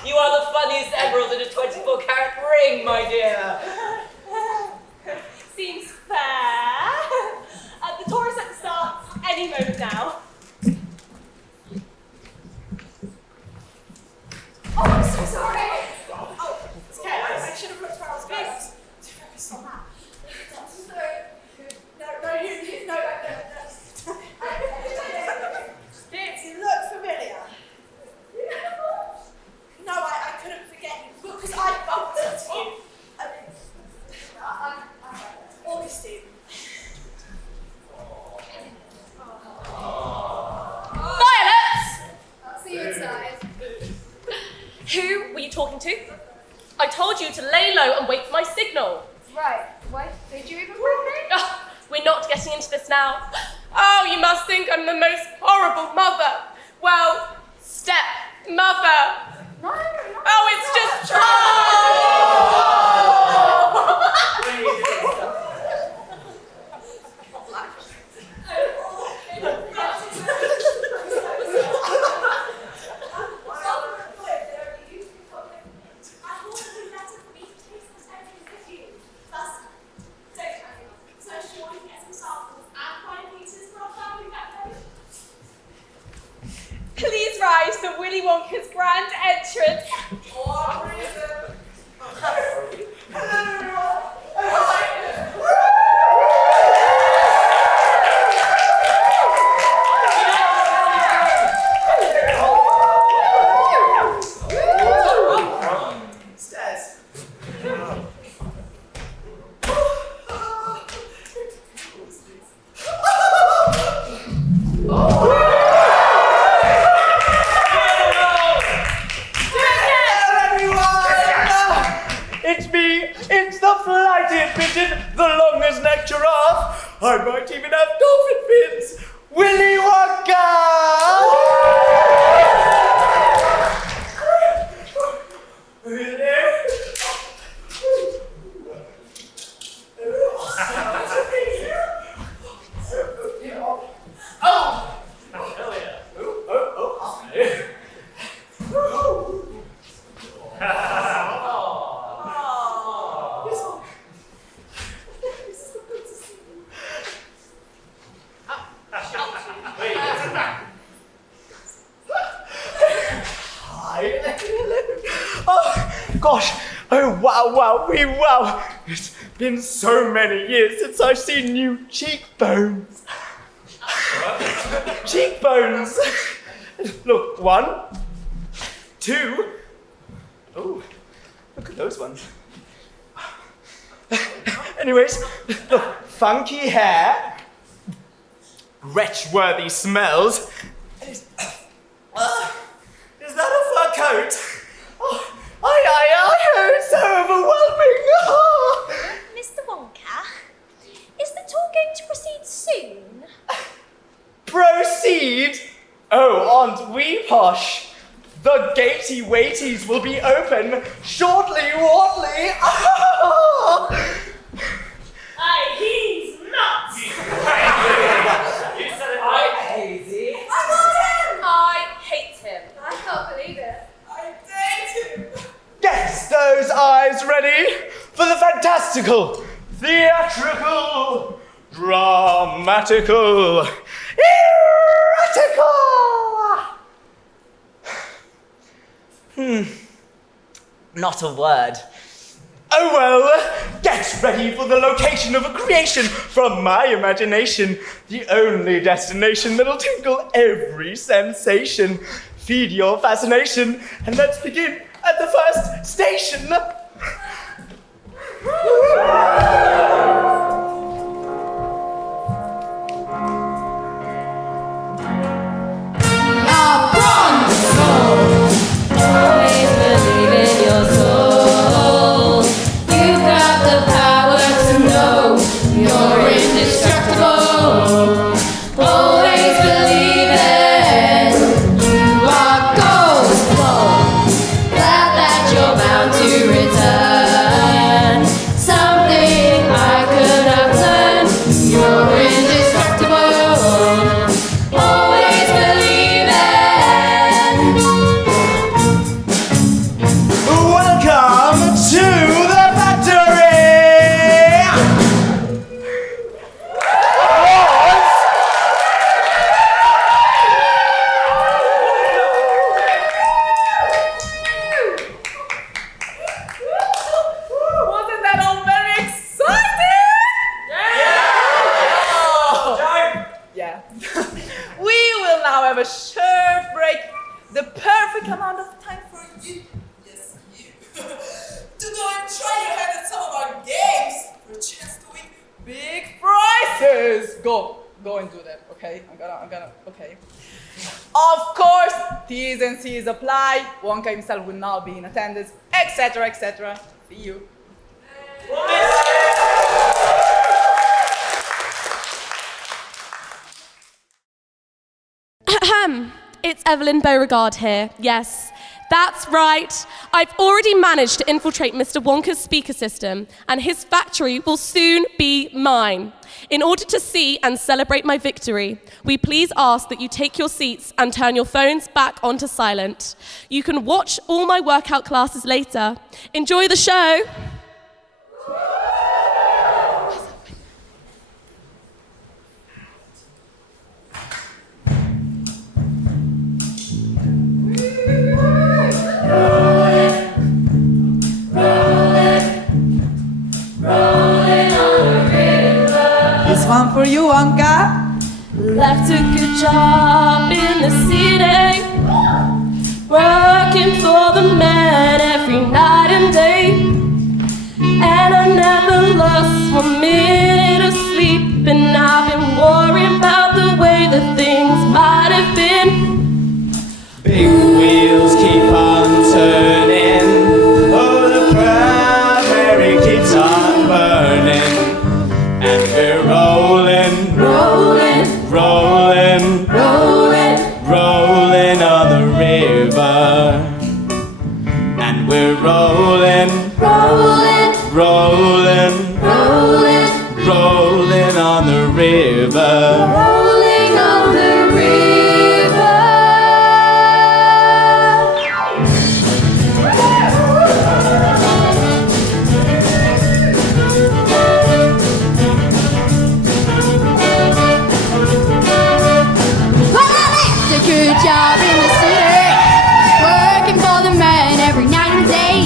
You are the funniest emerald in a 24-carat ring, my dear. Seems fair. The tour is set to start any moment now. Oh, I'm so sorry. Oh, it's okay. I should have looked where I was going. I was too focused on that. No, you, no. Did you look familiar? No, I couldn't forget you because I bumped into you. Augustine. Violet! I'll see you inside. Who were you talking to? I told you to lay low and wait for my signal. Right. Why did you even bring me? Ugh, we're not getting into this now. Oh, you must think I'm the most horrible mother. Well, step mother. No. Oh, it's just true. Please rise for Willy Wonka's grand entrance. Stairs. It's me, it's the flighty pigeon, the longest neck giraffe. I might even have dolphin fins. Willy Wonka! Gosh, oh wow, wow. It's been so many years since I've seen new cheekbones. Cheekbones. Look, 1, 2. Oh, look at those ones. Anyways, look, funky hair, wretch-worthy smells. Is that a fur coat? Oh, it's so overwhelming. Mr. Wonka, is the tour going to proceed soon? Proceed? Oh, aren't we posh? The gatey waities will be open shortly, Wortley. Aye, he's nuts! You said it right, Hazy. I hate him. I can't believe it. I dare to. Get those eyes ready for the fantastical theatrical, dramatical, erratical. Not a word. Oh well, get ready for the location of a creation from my imagination, the only destination that'll tinkle every sensation. Feed your fascination, and let's begin at the first station. Always believe in your soul. You've got the power to know you're indestructible. Always believe it. You are gold. Glad that you're bound to return. Something I could have learned. You're indestructible. Always believe it. Welcome to the factory! Wasn't that all very exciting? Yeah. We will now have a short break. The perfect amount of time for you. Yes, you. To go and try your hand at some of our games for a chance to win big prizes. Go and do that, okay? I'm gonna, okay. Of course, T's and C's apply. Wonka himself will now be in attendance, etc., etc. See you. It's Evelyn Beauregard here. Yes, that's right. I've already managed to infiltrate Mr. Wonka's speaker system, and his factory will soon be mine. In order to see and celebrate my victory, we please ask that you take your seats and turn your phones back onto silent. You can watch all my workout classes later. Enjoy the show. This one for you, Wonka. Left a good job in the city, working for the man every night and day. And I never lost 1 minute of sleep, and I've been worrying about the way that things might have been. Big wheels keep on turning. Oh, the primary keeps on burning. And we're rolling, Rolling, rolling, rolling, rolling on the river. And we're rolling, rolling, rolling, rolling, rolling on the river. rolling on the river. Well, I left a good job in the city, working for the man every night and day.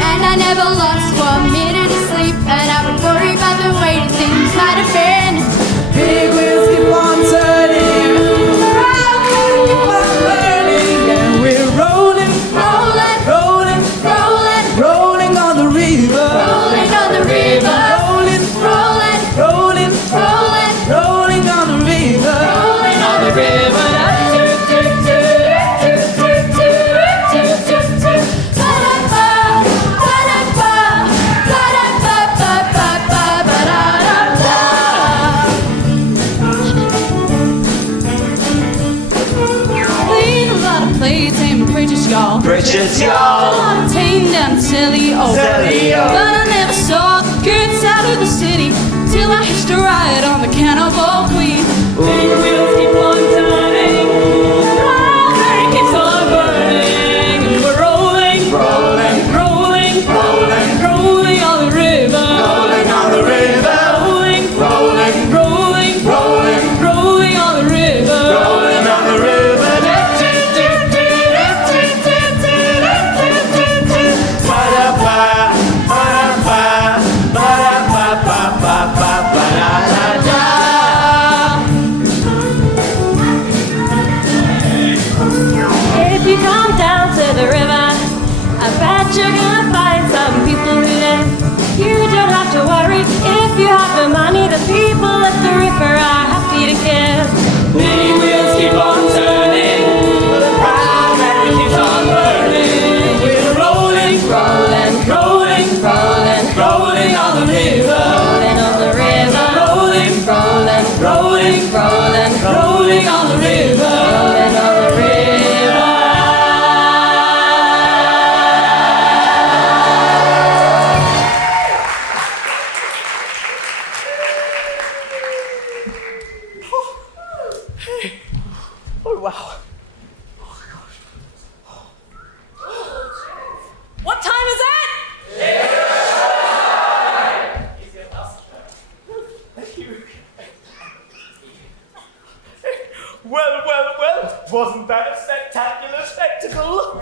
And I never lost 1 minute of sleep, and I would worry about the way that things might have been. Big wheels keep on turning, round keep on burning, and we're rolling, Rolling, rolling, rolling, rolling on the river. rolling on the river. Rolling, Rolling, rolling, rolling, rolling on the river. rolling on the river. Played a lot of plays and bridges, y'all. Bridges, A y'all. lot of tame down silly old. Silly old. But I never saw the good side of the city till I hitched a ride on the Cannonball Queen. Big wheels keep on turning, fire keeps on burning, and we're rolling, Rolling, rolling, rolling, rolling on the river. rolling on the river. wow. What time is it? Thank you. Well, wasn't that a spectacular spectacle?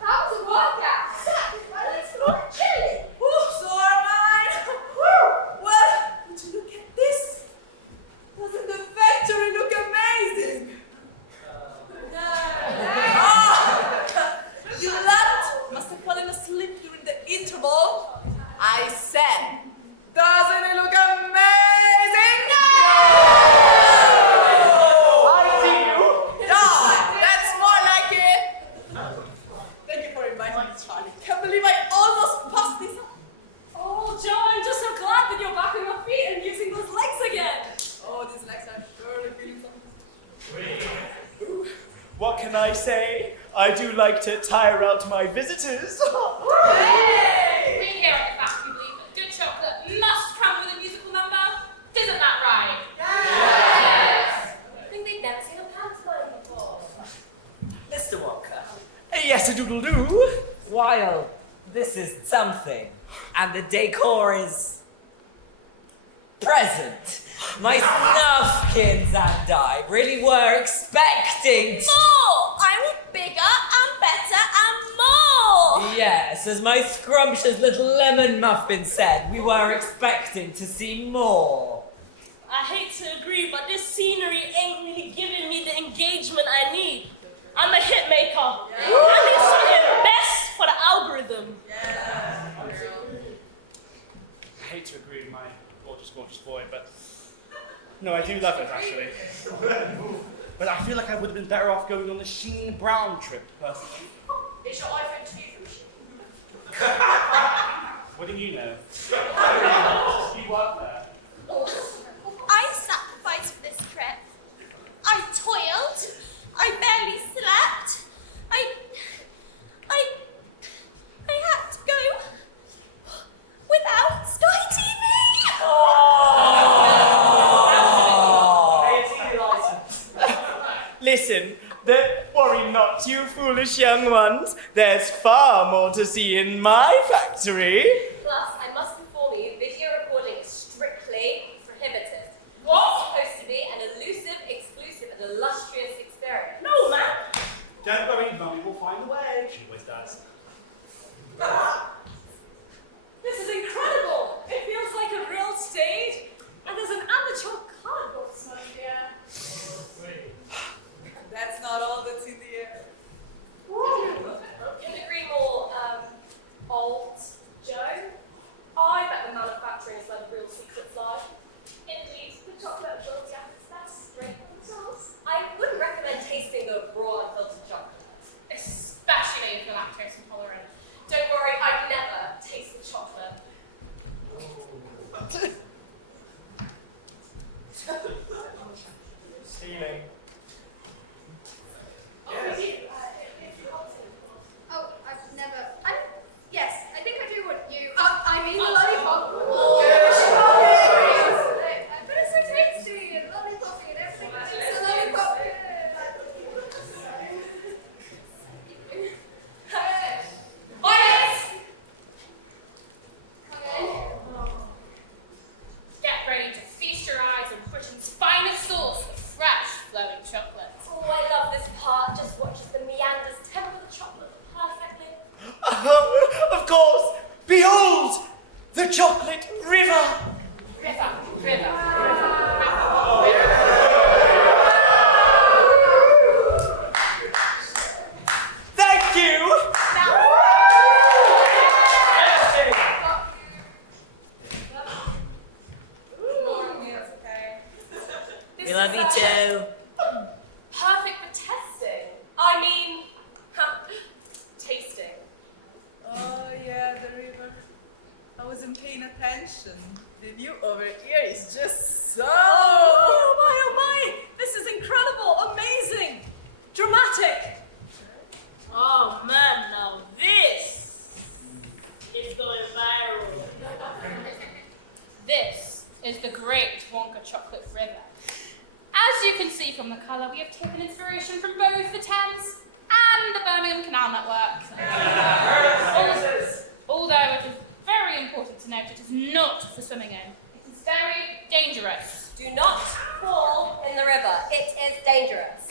How was the workout? Well, it's not chilly. So am I. Well, would you look at this? Doesn't the factory look amazing? You lot must have fallen asleep during the interval. I said, doesn't it look amazing? I see you. Yeah, that's more like it. Thank you for inviting me, Charlie. Can't believe I almost passed this up. Oh, Joe, I'm just so glad that you're back on your feet and using those legs again. Oh, these legs are surely feeling something. What can I say? I do like to tire out my visitors. We here at the factory believe that good chocolate must come with a musical number. Isn't that right? Yes! I think they've never seen a pantomime before. Mr. Wonka, Yes, a doodle do. while this is something, and the decor is present, my snuffkins and I really were expecting More! I want bigger and better and more! Yes, as my scrumptious little lemon muffin said, we were expecting to see more. I hate to agree, but this scenery ain't really giving me the engagement I need. I'm a hit maker. I need something best for the algorithm. I hate to agree with my gorgeous boy, but no, I do love it actually. But I feel like I would have been better off going on the Sheen Brown trip personally. Is your iPhone 2 from Shein? What do you know? You work there. I sacrificed for this trip. I toiled. I barely slept. I had to go without Sky TV. Listen, worry not, you foolish young ones. There's far more to see in my factory. Plus, I must inform you, video recording is strictly prohibited. What? It's supposed to be an elusive, exclusive, and illustrious experience. No, man. Don't worry, Mummy will find a way. She always does. This is incredible. It feels like a real stage, and there's an amateur cardboard smell here. That's not all that's in the air. Couldn't agree more, old Joe. I bet the manufacturing is where the real secrets lie. Indeed, the chocolate will be at its best straight from the source. I wouldn't recommend tasting the raw unfiltered chocolate, especially if you're lactose intolerant. Don't worry, I've never tasted chocolate. Stealing. Oh, I've never. Yes, I think I do what you. I mean, the lollipop. But it's so tasty and lollipoppy and everything. It's a lollipop. Violet! Get ready to feast your eyes on Britain's finest source of fresh, flowing chocolate. Oh, I love this part. Just watches the meanders temper the chocolate perfectly. Of course, behold, the chocolate river. River. Thank you. We love you too. Perfect for testing. I mean, tasting. Oh yeah, the river. I wasn't paying attention. The view over here is just so. Oh my! This is incredible, amazing, dramatic. Oh man, now this is going viral. This is the Great Wonka Chocolate River. As you can see from the colour, we have taken inspiration from both the Thames and the Birmingham Canal Network. Although it is very important to note it is not for swimming in. It is very dangerous. Do not fall in the river. It is dangerous.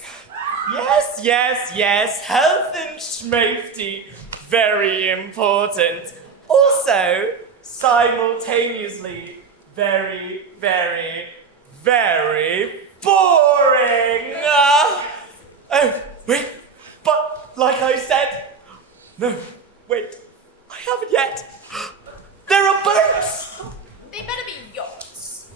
Yes. Health and safety, very important. Also, simultaneously, very, very, very boring. Oh, wait. But like I said, no, wait. I haven't yet. There are boats. They better be yachts.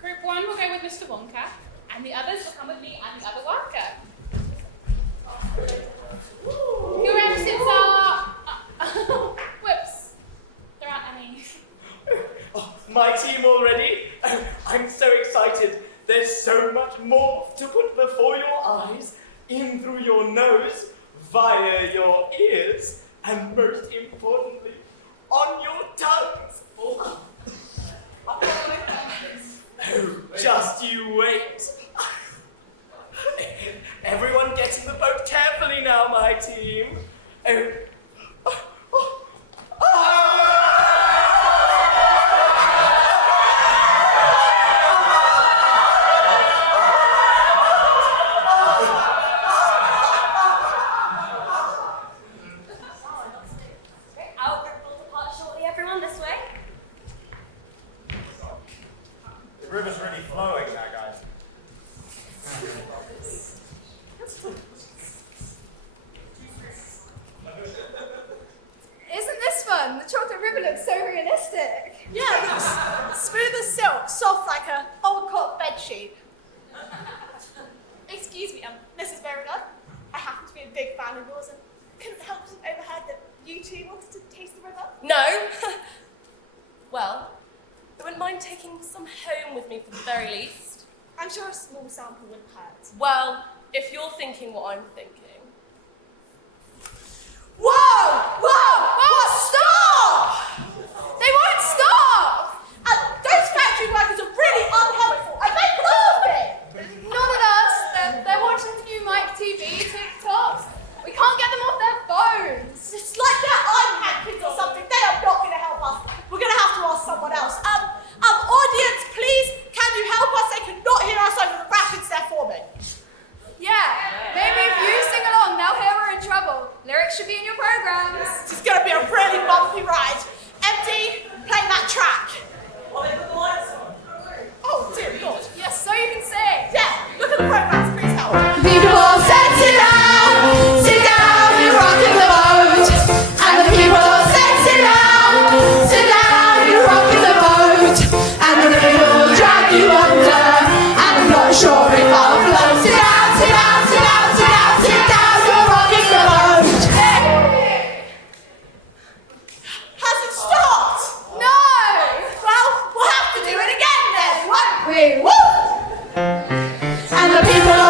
Group 1 will go with Mr. Wonka, and the others will come with me and the other Wonka. Whoever sits whoops. There aren't any. Oh, my team already? Oh, I'm so excited. There's so much more to put before your eyes, in through your nose, via your ears, and most importantly, on your tongues. Oh, just you wait. Everyone get in the boat carefully now, my team. Our group will depart shortly. Everyone this way. The river's really flowing now, guys. Isn't this fun? The chocolate river looks so realistic. Yeah, it looks smooth as silk, soft like an old cotton bedsheet. Excuse me, Mrs. Beauregard. I happen to be a big fan of yours and couldn't help but overheard that you two wanted to taste the river. No. Well, I wouldn't mind taking some home with me for the very least. I'm sure a small sample wouldn't hurt. Well, if you're thinking what I'm thinking. Whoa! Stop! They won't stop! Those factory workers are really unhelpful and make laughing! Not at us. They're watching the new Mike TV, TikToks. We can't get them off their phones. It's like their iPad kids or something. They are not going to help us. We're going to have to ask someone else. Audience, please, can you help us? They cannot hear us over the rapids they're forming. Yeah, maybe if you sing along, they'll hear we're in trouble. Lyrics should be in your programs. This is going to be a really bumpy ride. MD, play that track. Oh, dear Lord. Yes, so you can sing. Yeah, look at the programs, please help. People said sit down, you're rocking the boat. And the people said sit down, you're rocking the boat. And the people drag you under, and I'm not sure if I'll float. Sit down, you're rocking the boat. Has it stopped? No! Well, we'll have to do it again then, won't we? And the people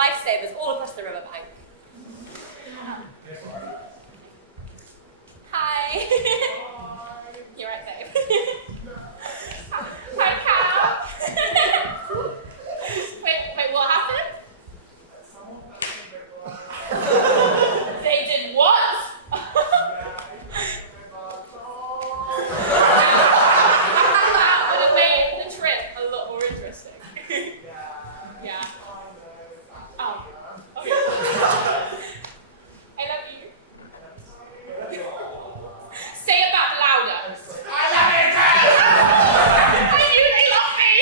lifesavers all across the riverbank. Hi. You're right, babe. Hi, Cal. Wait, what happened? They did what? Would have made the trip a lot more interesting. Yeah. Oh. Okay. I love you. Say it back louder. I love you too. I knew they love me.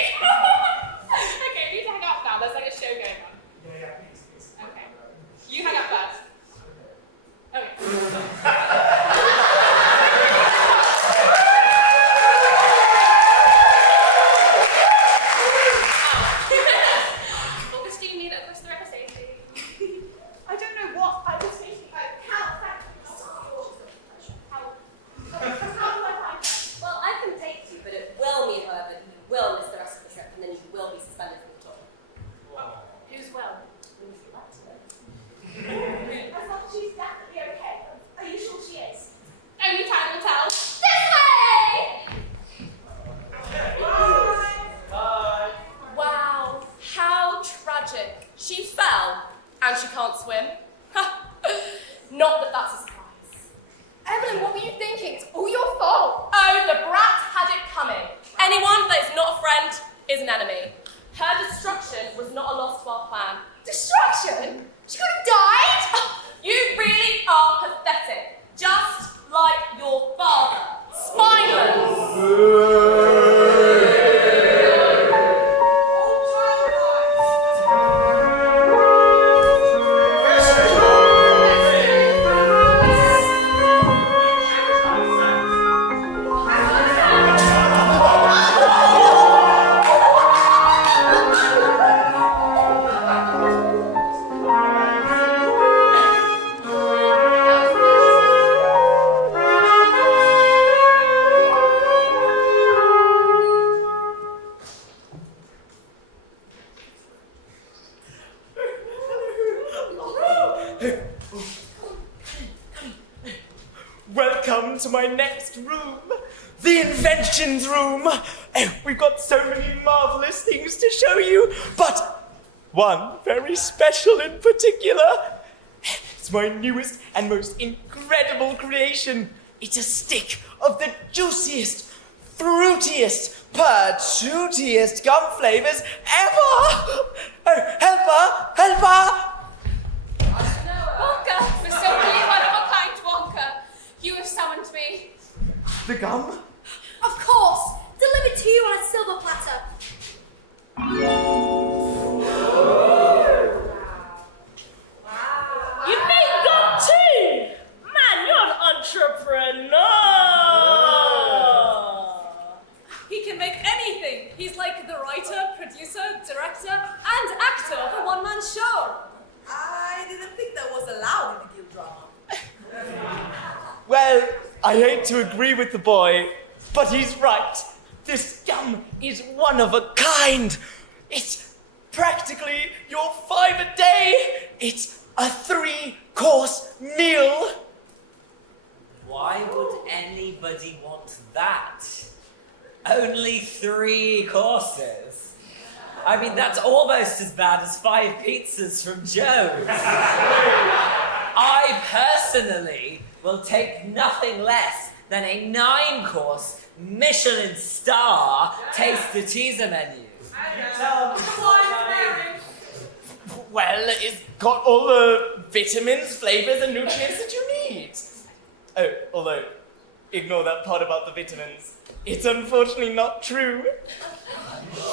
Okay, you need to hang up now. There's like a show going on. Yeah, please. Okay. You hang up first. Okay. Augustine, across the river safely. I don't know what I was thinking. How? How do I find that? Well, I can take you, but it will mean, however, that you will miss the rest of the trip, and then you will be suspended from the tour. Who's well? Wouldn't you like to know? As long as she's definitely okay. Are you sure she is? Only time will tell. This way! Wow, how tragic. She fell, and she can't swim. Not that that's a surprise. Evelyn, what were you thinking? It's all your fault. Oh, the brat had it coming. Anyone that is not a friend is an enemy. Her destruction was not a loss to our plan. Destruction? She could have died? You really are pathetic. Just like your father. Spineless. Welcome to my next room, the inventions room. Oh, we've got so many marvelous things to show you, but one very special in particular. It's my newest and most incredible creation. It's a stick of the juiciest, fruitiest, patchoutiest gum flavors ever. Oh, helper! Wonka, for so many one of a kind, Wonka. You have summoned me. The gum? Of course! Delivered to you on a silver platter. You made gum too! Man, you're an entrepreneur! He can make anything. He's like the writer, producer, director, and actor of a one-man show. I didn't think that was allowed in the guild drama. Well, I hate to agree with the boy, but he's right. This gum is one of a kind. It's practically your 5 a day. It's a 3-course meal. Why would anybody want that? Only 3 courses. I mean, that's almost as bad as 5 pizzas from Joe's. I personally will take nothing less than a 9-course Michelin star taster teaser menu. Well, it's got all the vitamins, flavors, and nutrients that you need. Oh, although, ignore that part about the vitamins. It's unfortunately not true. So,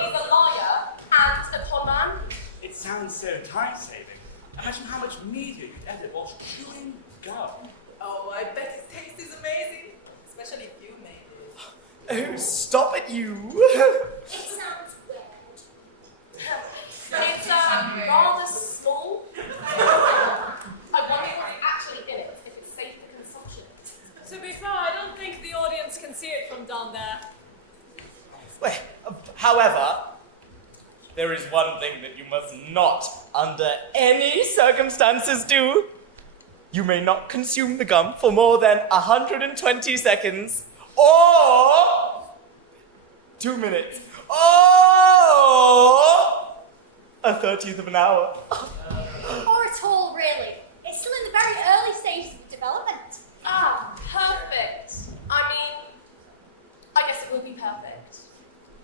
he's a liar and a con man. It sounds so time-saving. Imagine how much media you'd edit whilst chewing gum. Oh, I bet it tastes amazing. Especially if you made it. Oh, stop it, you. It sounds weird. But it's rather small. I wonder what's actually in it, if it's safe for consumption. To be fair, I don't think the audience can see it from down there. Well, however, there is one thing that you must not, under any circumstances, do. You may not consume the gum for more than 120 seconds, or 2 minutes, or a 30th of an hour. Or at all, really. It's still in the very early stages of development. Ah, perfect. I mean, I guess it would be perfect.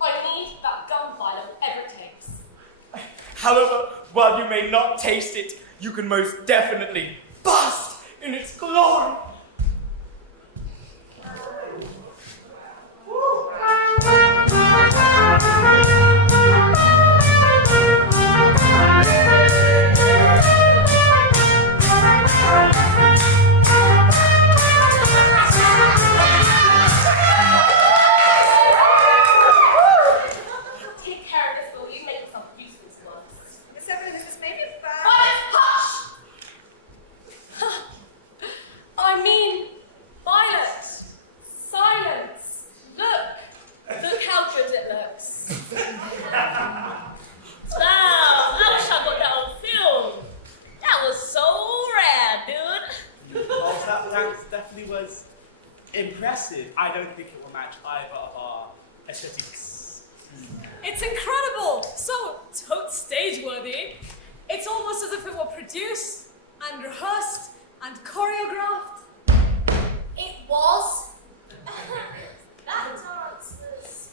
I need that gum file, whatever it takes. However, while you may not taste it, you can most definitely bask in its glory. Take care of this, will you? Make yourself useless once. Miss Evelyn, is this maybe bad? Hush! I mean, Violet. Silence. Look how good it looks. Wow, I wish I got that on film. That was so rad, dude. Well, that definitely was impressive. I don't think it will match either of our aesthetics. It's incredible. So totes stage worthy. It's almost as if it were produced and rehearsed and choreographed. It was. That dance was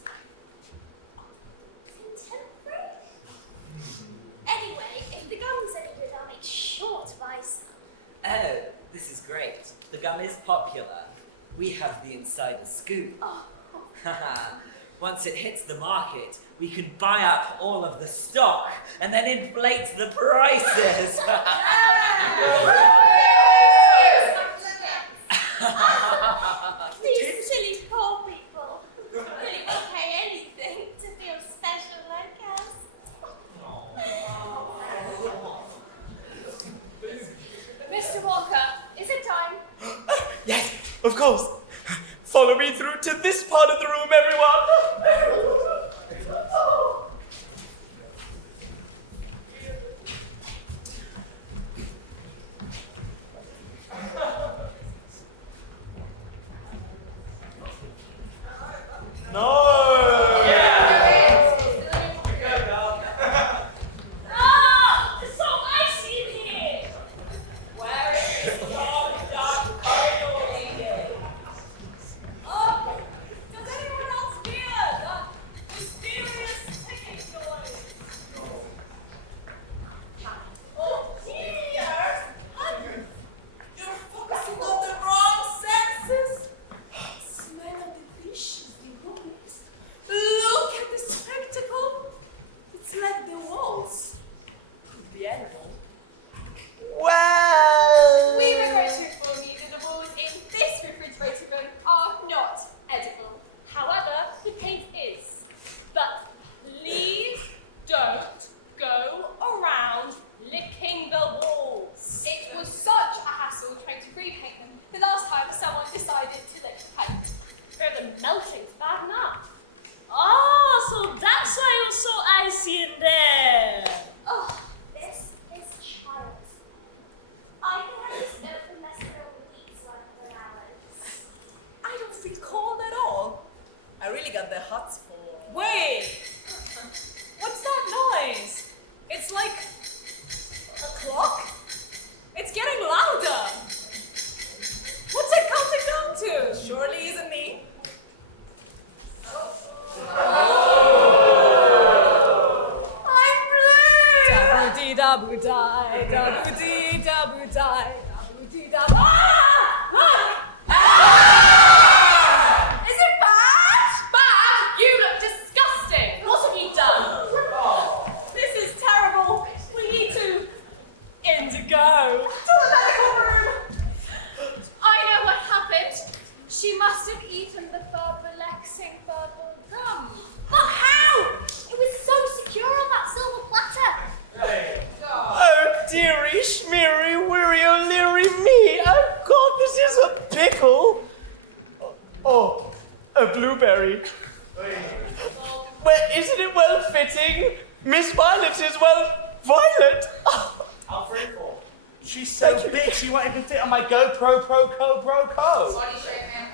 contemporary. Anyway, if the gum's any good, I'll make sure to buy some. Oh, this is great. The gum is popular. We have the insider scoop. Once it hits the market, we can buy up all of the stock and then inflate the prices. These silly poor people really won't pay anything to feel special like us. Mr. Walker, is it time? Yes, of course. Follow me through to this part of the room, everyone. Ah, it's so icy in here. Where is this long, dark corridor leading? Oh, does anyone else hear that mysterious ticking noise? Oh, dear! You're focusing on the wrong senses. Smell deliciously good. Look at the spectacle. It's like the walls could be edible. Well... We regret to inform you that the walls in this refrigerator room are not edible. However, the paint is. But please don't go around licking the walls. It was such a hassle trying to repaint them the last time someone decided to lick paint. They're melting bad enough. Oh, so that's why it was so icy in there. Oh, this is child. I can have this open mess filled with weeks like for hours. I don't feel cold at all. I really got the hots for. Wait! What's that noise? It's like a clock? It's getting louder! What's it counting down to? Surely isn't me. I'm blue! Daboo-dee-daboo-die, daboo-dee-daboo-die, daboo-dee-dab- Is it bad? Bad? You look disgusting! What have you done? This is terrible. We need to... Indigo! To the medical room! I know what happened. She must have eaten the relaxing purple gum. But how? It was so secure on that silver platter. Oh, dearie, schmeary, weary, o'leary me. Oh, God, this is a pickle. Oh, a blueberry. Well, isn't it well fitting. Miss Violet is, well, Violet. I'll free fall. She's so big, she won't even fit on my GoPro Pro Co Bro Co. Body shaming.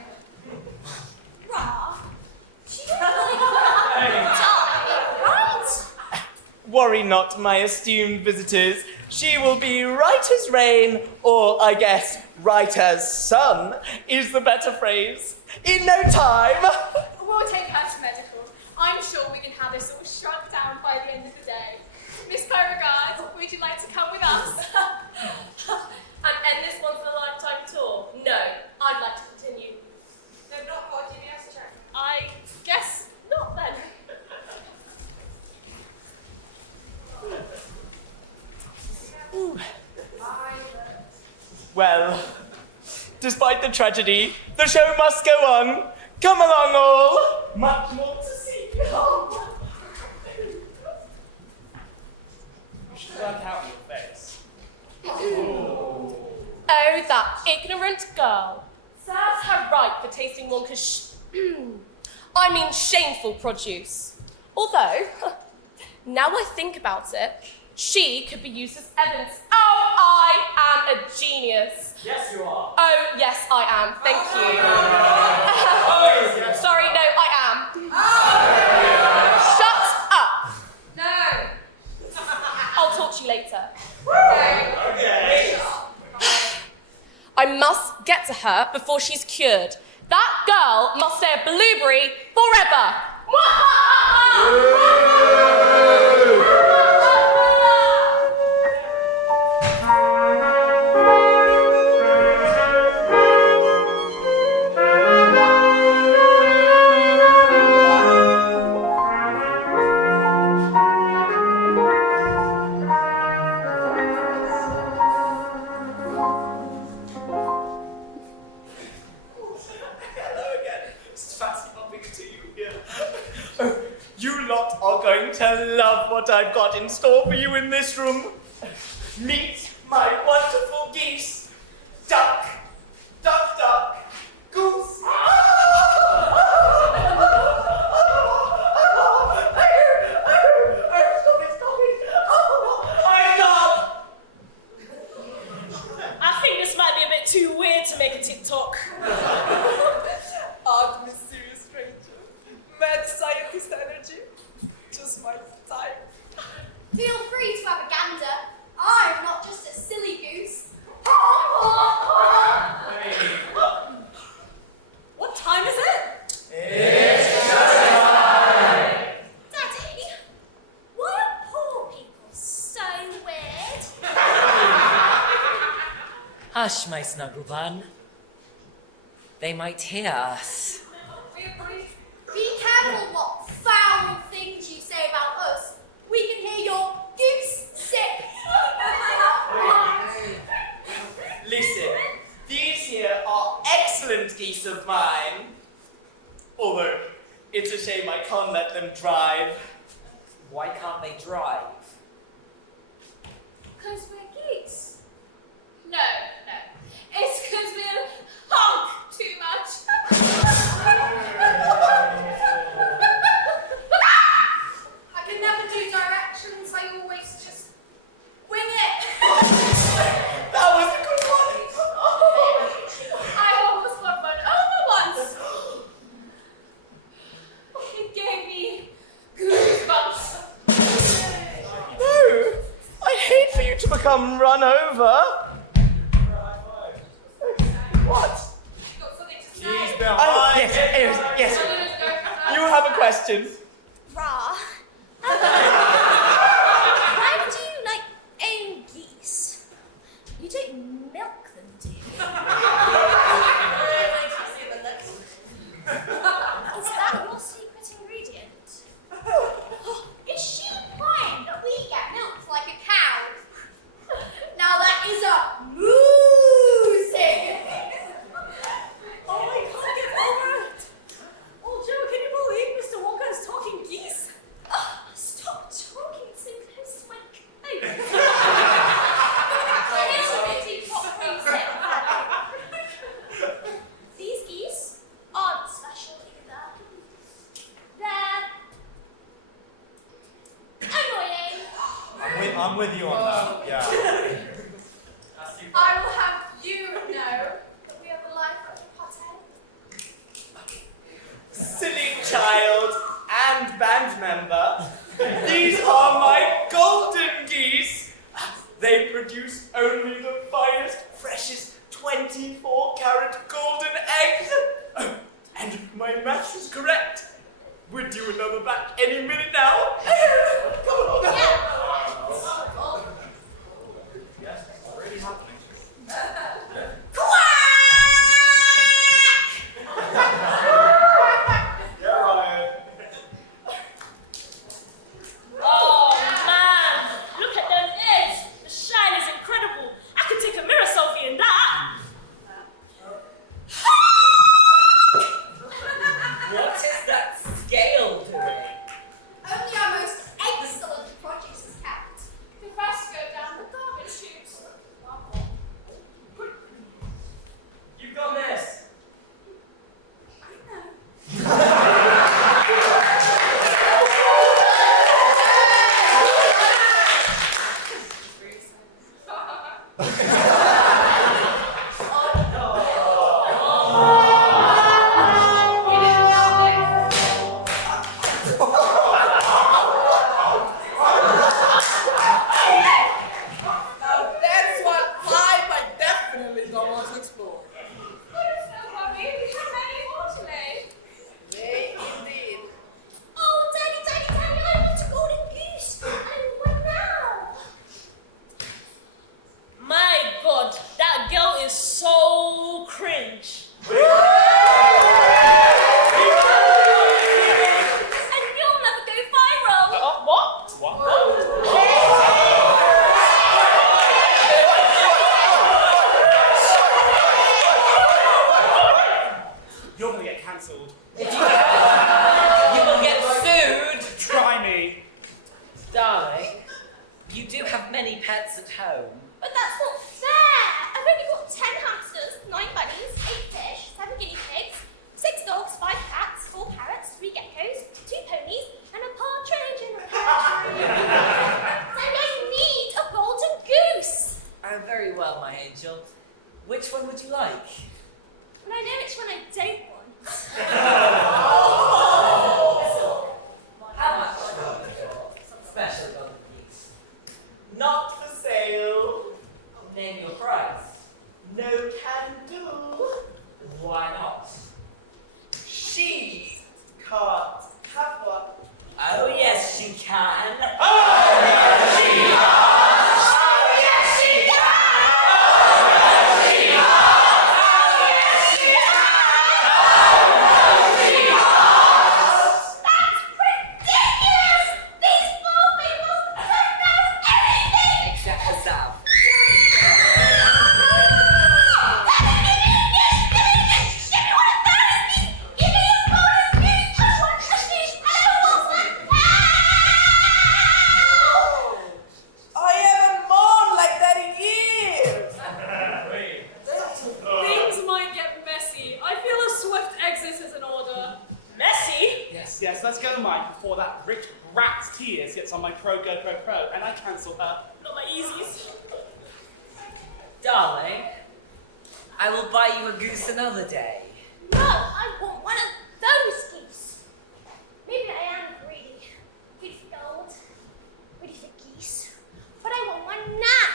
Ra, she don't like die, right? Worry not, my esteemed visitors. She will be right as rain, or I guess right as sun is the better phrase, in no time. We'll take her to medical. I'm sure we can have this all shrunk down by the end of the day. Miss Beauregard, would you like to come with us? And end this once in a lifetime tour? No, I'd like to continue. They've not got a DBS check. I guess not then. Well, despite the tragedy, the show must go on. Come along, all. Much more to see. You should work out your face. Oh, that ignorant girl. Serves her right for tasting Wonka's shameful produce. Although, now I think about it, she could be used as evidence. Oh, I am a genius. Yes, you are. Oh, yes, I am. Thank you. Sorry, no, I am. Shut up. No. I'll talk to you later. Okay. I must get to her before she's cured. That girl must stay a blueberry forever. You lot are going to love what I've got in store for you in this room. Meet my wonderful geese. Duck, duck, duck, goose. I think this might be a bit too weird to make a TikTok. Odd, mysterious stranger. Mad scientist energy. Just my type. Feel free to have a gander. I'm not just a silly goose. What time is it? Daddy, why are poor people so weird? Hush, my snuggle bun. They might hear us. Be careful what foul things you say about us. We can hear your goose sick. Listen, these here are excellent geese of mine. Although, it's a shame I can't let them drive. Why can't they drive? Because we're geese. No. It's because we honk too much. I can never do directions. I always just wing it. That was a good one. I almost got run over once. It gave me goosebumps. No, I hate for you to become run over. What? Got something to say. He's behind. Yes. You have a question. Ra, why would you own geese? You don't milk them, do you? Is that your secret ingredient? Is she implying that we get milked like a cow? Now that is a moosing. Oh, I can't get over it. Oh, Joe, can you believe Mr. Wonka is talking I'm with you on that. Yeah. I will have you know that we are the life of the party. Silly child and band member, these are my golden geese. They produce only the finest, freshest 24-karat golden eggs. Oh, and if my maths is correct, we're due another batch any minute now. Come on. Yes, it's already happening. Oh man, look at them eggs. The shine is incredible. I could take a mirror selfie in that. What is that scale doing? Only our most excellent produce is kept. The rest go down the garbage chutes. You've got this. Now that's one vibe I definitely don't want to explore. May indeed. Oh, Daddy, I want a golden goose. And what now? My God, that girl is so cringe. And you'll never go viral. What? You're gonna get cancelled. You will get sued. Try me. Darling, you do have many pets at home. But that's not fair. I've only got 10 hamsters, 9 bunnies, 8 fish, 7 guinea pigs, 6 dogs, 5 cats, 4 parrots, 3 geckos, 2 ponies, and a partridge in a pear tree. And I need a golden goose. Oh, very well, my angel. Which one would you like? And I know which one I don't want. How much? Special golden geese. Not for sale. Name your price. No can do. Why not? She can't have one. Oh, yes, she can. Except for Sal. I haven't mourned like that in years. Things might get messy. I feel a swift exit is in order. Messy? Yes, let's go to mine before that rich rat's tears gets on my pro and I cancel her. Not my easies. Darling, I will buy you a goose another day. No, I want one of those geese. Maybe I am greedy. Greedy for gold. Greedy for geese. But I want one now.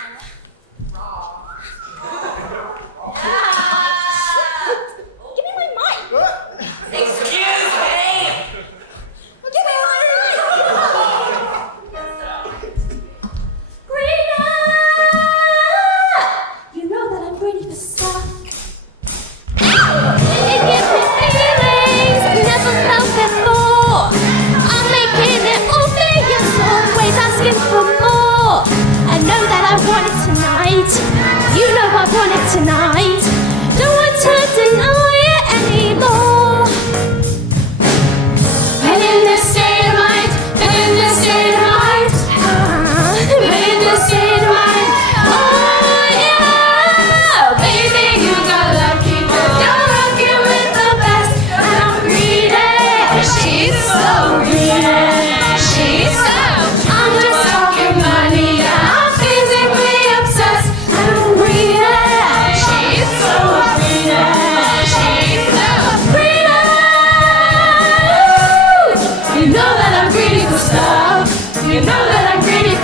Give me my mic. Excuse me! Give me my mic. Greener! You know that I'm greedy for stuff. It gives me feeling.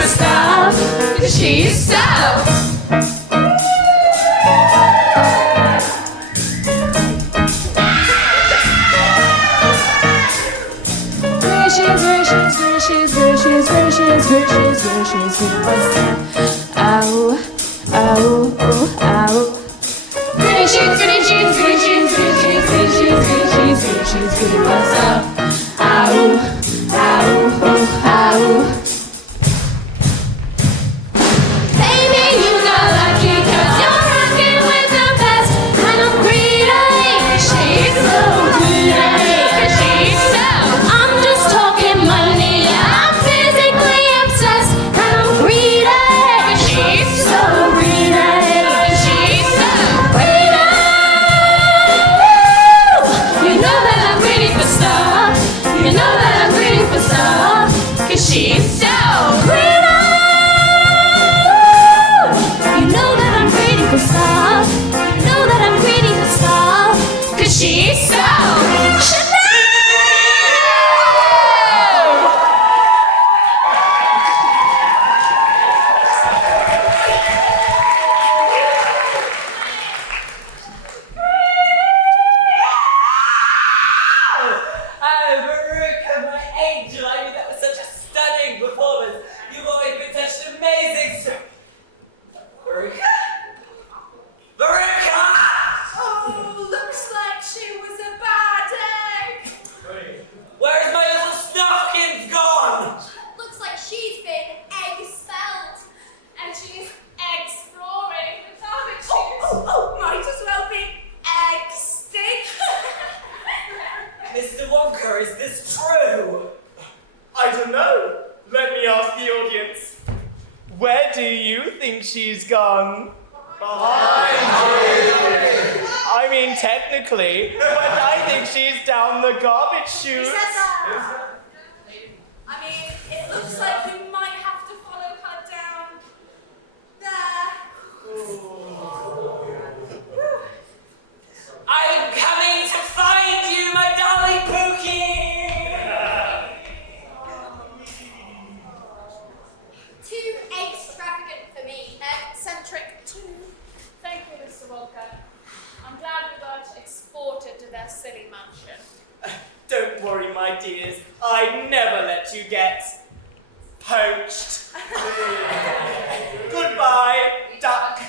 for stuff, 'cause she's so. Ow, ow, oh, ow. Pretty she's good for stuff. Ow, ow, oh, ow. Baby, you got lucky 'cause you're rocking with the best. And I'm greedy, she's so greedy, 'cause she's so. I'm just talking money, I'm physically obsessed. And I'm greedy, 'cause she's so greedy, 'cause she's so greedy. You know that I'm greedy for stuff. You know that I'm greedy for stuff. 'Cause she's so greedy. You know that I'm greedy for stuff. You know that I'm greedy for stuff. 'Cause she's so Chanel! Oh, Veruca, my angel! I mean, that was such a stunning performance. You've always been such an amazing. Veruca? Veruca! Oh, looks like she was a bad egg. Where is my little Snufkins gone? Looks like she's been egg-spelled. And she's exploring the garbage Oh, might as well be egg-stink. Mr. Wonka, is this true? I don't know. Let me ask the audience. Where do you think she's gone? Behind you. I mean, technically, but I think she's down the garbage chute. I mean, it looks like you might have to follow her down there. I'm coming to find you, my darling Pookie! Too extravagant for me. Eccentric too. Thank you, Mr. Walker. I'm glad we got exported to their silly mansion. Don't worry, my dears. I never let you get poached. Goodbye, duck.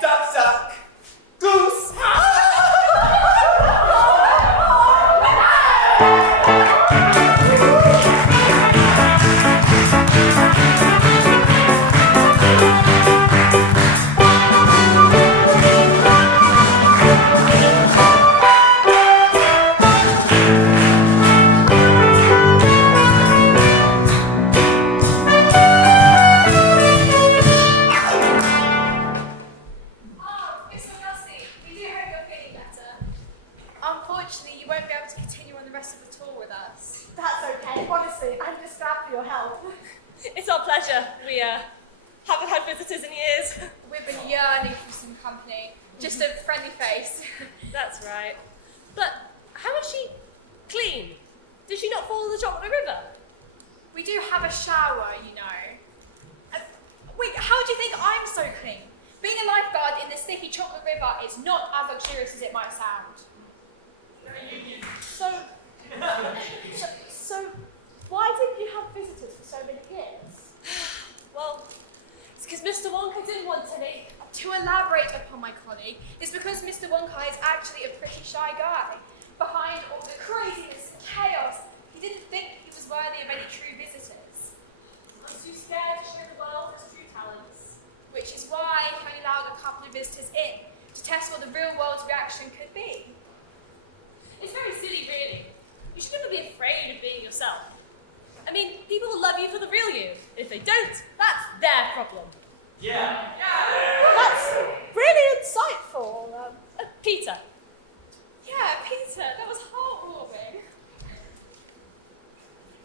Duck, duck. Goose. Oh, Mr. Gussie, we do hope you're feeling better. Unfortunately, you won't be able to continue on the rest of the tour with us. That's okay. Honestly, I'm just glad for your help. It's our pleasure. We haven't had visitors in years. We've been yearning for some company. Just a friendly face. That's right. But how is she clean? Did she not fall in the chocolate river? We do have a shower, you know. Wait, how do you think I'm so clean? Being a lifeguard in the sticky chocolate river is not as luxurious as it might sound. So, why didn't you have visitors for so many years? Well, it's because Mr. Wonka didn't want any. To elaborate upon my colleague, it's because Mr. Wonka is actually a pretty shy guy. Behind all the craziness and chaos, he didn't think he was worthy of any true visitors. I'm too scared to show the world his true talents. Which is why he only allowed a couple of visitors in, to test what the real world's reaction could be. It's very silly, really. You should never be afraid of being yourself. I mean, people will love you for the real you. If they don't, that's their problem. Yeah. That's really insightful. Peter. Yeah, Peter, that was heartwarming.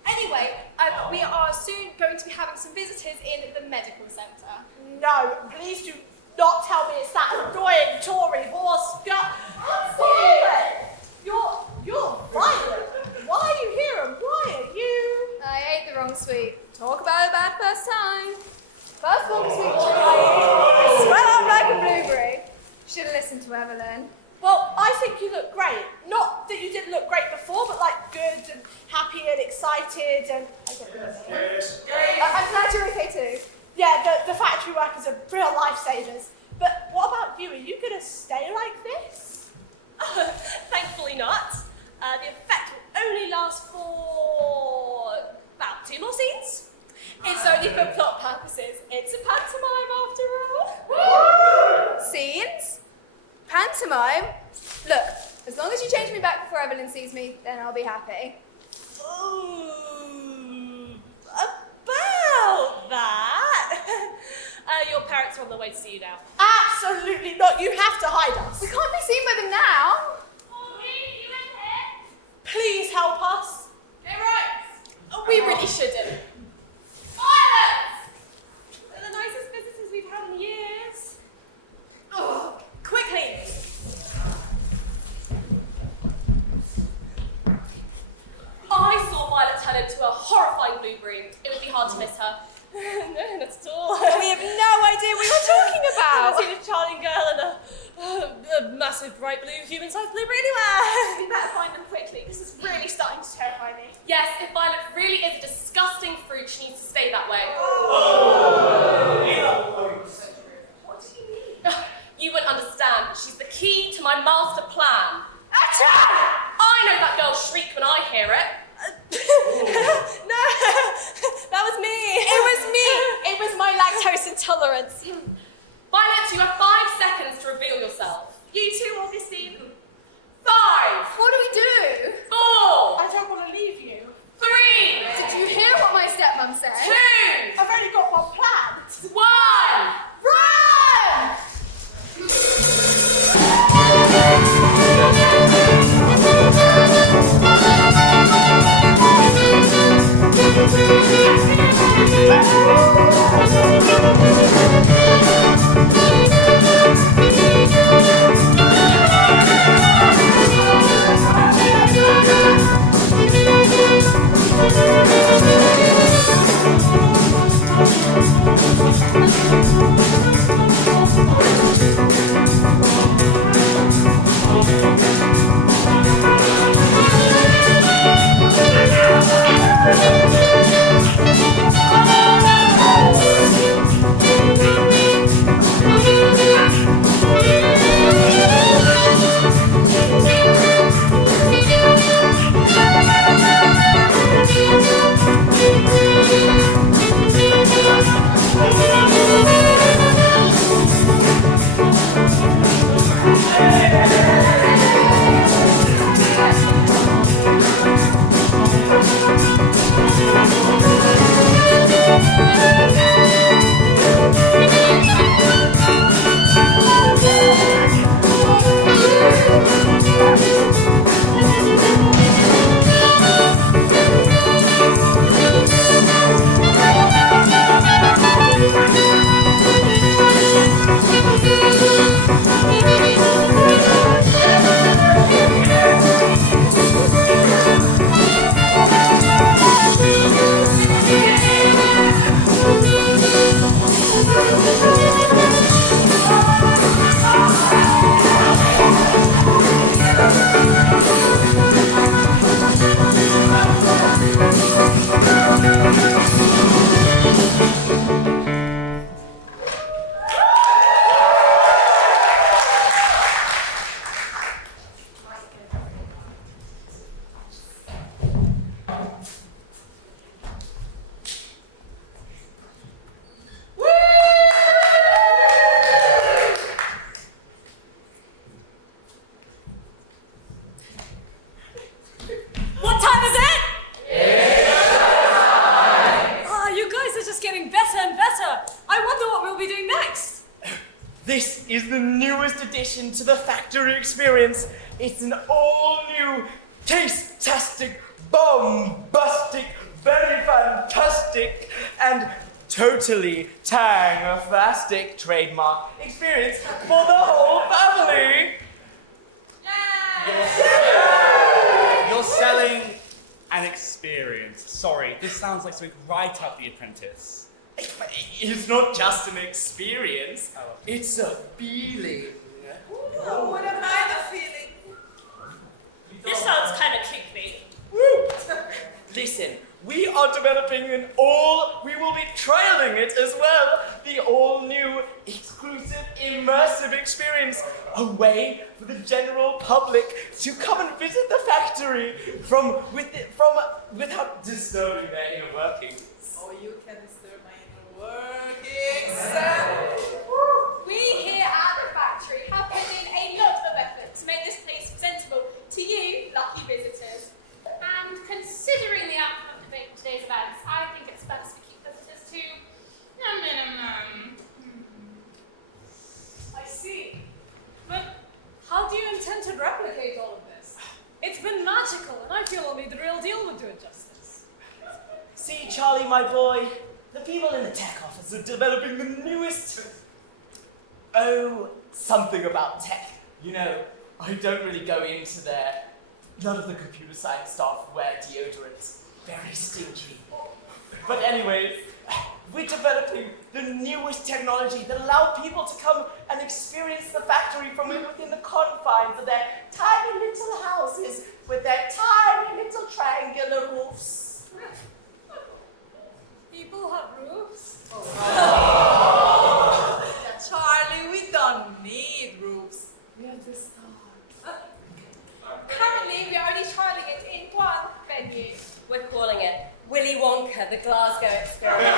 Anyway, we are soon going to be having some visitors in the medical centre. No, please do not tell me it's that annoying Tory horse. You're violent. Why are you here and why are you? I ate the wrong sweet. Talk about a bad first time. First one sweet try. Smell out like a blueberry. Should have listened to Evelyn. Well, I think you look great. Not that you didn't look great before, but like good and happy and excited and... I'm glad you're okay too. Yeah, the factory workers are real lifesavers. But what about you? Are you going to stay like this? Thankfully not. The effect will only last for about 2 more scenes. It's only for plot purposes. It's a pantomime after all. Scenes? Pantomime? Look, as long as you change me back before Evelyn sees me, then I'll be happy. Ooh, about that. Your parents are on the way to see you now. Absolutely not. You have to hide us. We can't be seen by them now. Please help us. Hey, right. We really shouldn't. They're the nicest visitors we've had in years. Oh, quickly. I saw Violet turn into a horrifying blueberry. It would be hard to miss her. No, not at all. We have no idea what you're talking about. I've seen a charming girl and a massive bright blue human-sized blueberry anywhere. We better find them quickly. This is really starting to terrify me. Yes, if Violet really is a disgusting fruit, she needs to stay that way. What do you mean? You wouldn't understand. She's the key to my master plan. I know that girl's shriek when I hear it. No, that was me. It was me. It was my lactose intolerance. Violet, you have 5 seconds to reveal yourself. You too, Augustine. 5. What do we do? 4. I don't want to leave you. 3. Did you hear what my stepmom said? 2. I've only got one plan. 1. Run! This is the newest addition to the factory experience. It's an all-new, taste-tastic, bombastic, very fantastic, and totally tang-fastic trademark experience for the whole family. You're selling An experience. Sorry, this sounds like something right out The Apprentice. It's not just an experience, it's a feeling. Oh, what am I the feeling? This sounds kind of clickbait. Listen, we are developing we will be trialing it as well, the all-new, exclusive, immersive experience, a way for the general public to come and visit the factory without disturbing their inner workings. Oh, you can disturb my inner workings. We here at the factory have put in a lot of effort to make this place presentable to you, lucky visitors. And considering the outcome of today's events, I think it's best to keep visitors to a minimum. I see. But how do you intend to replicate all of this? It's been magical, and I feel only the real deal would do it justice. See, Charlie, my boy, the people in the tech office are developing the newest... Oh, something about tech. You know, I don't really go into there. None of the computer science staff wear deodorant. Very stinky. But anyways, we're developing the newest technology that allow people to come and experience the factory from within the confines of their tiny little houses with their tiny little triangular roofs. People have roofs? Charlie, we don't need roofs. We have the stars. Currently, we're only trialling it in one venue. We're calling it Willy Wonka, the Glasgow Experiment.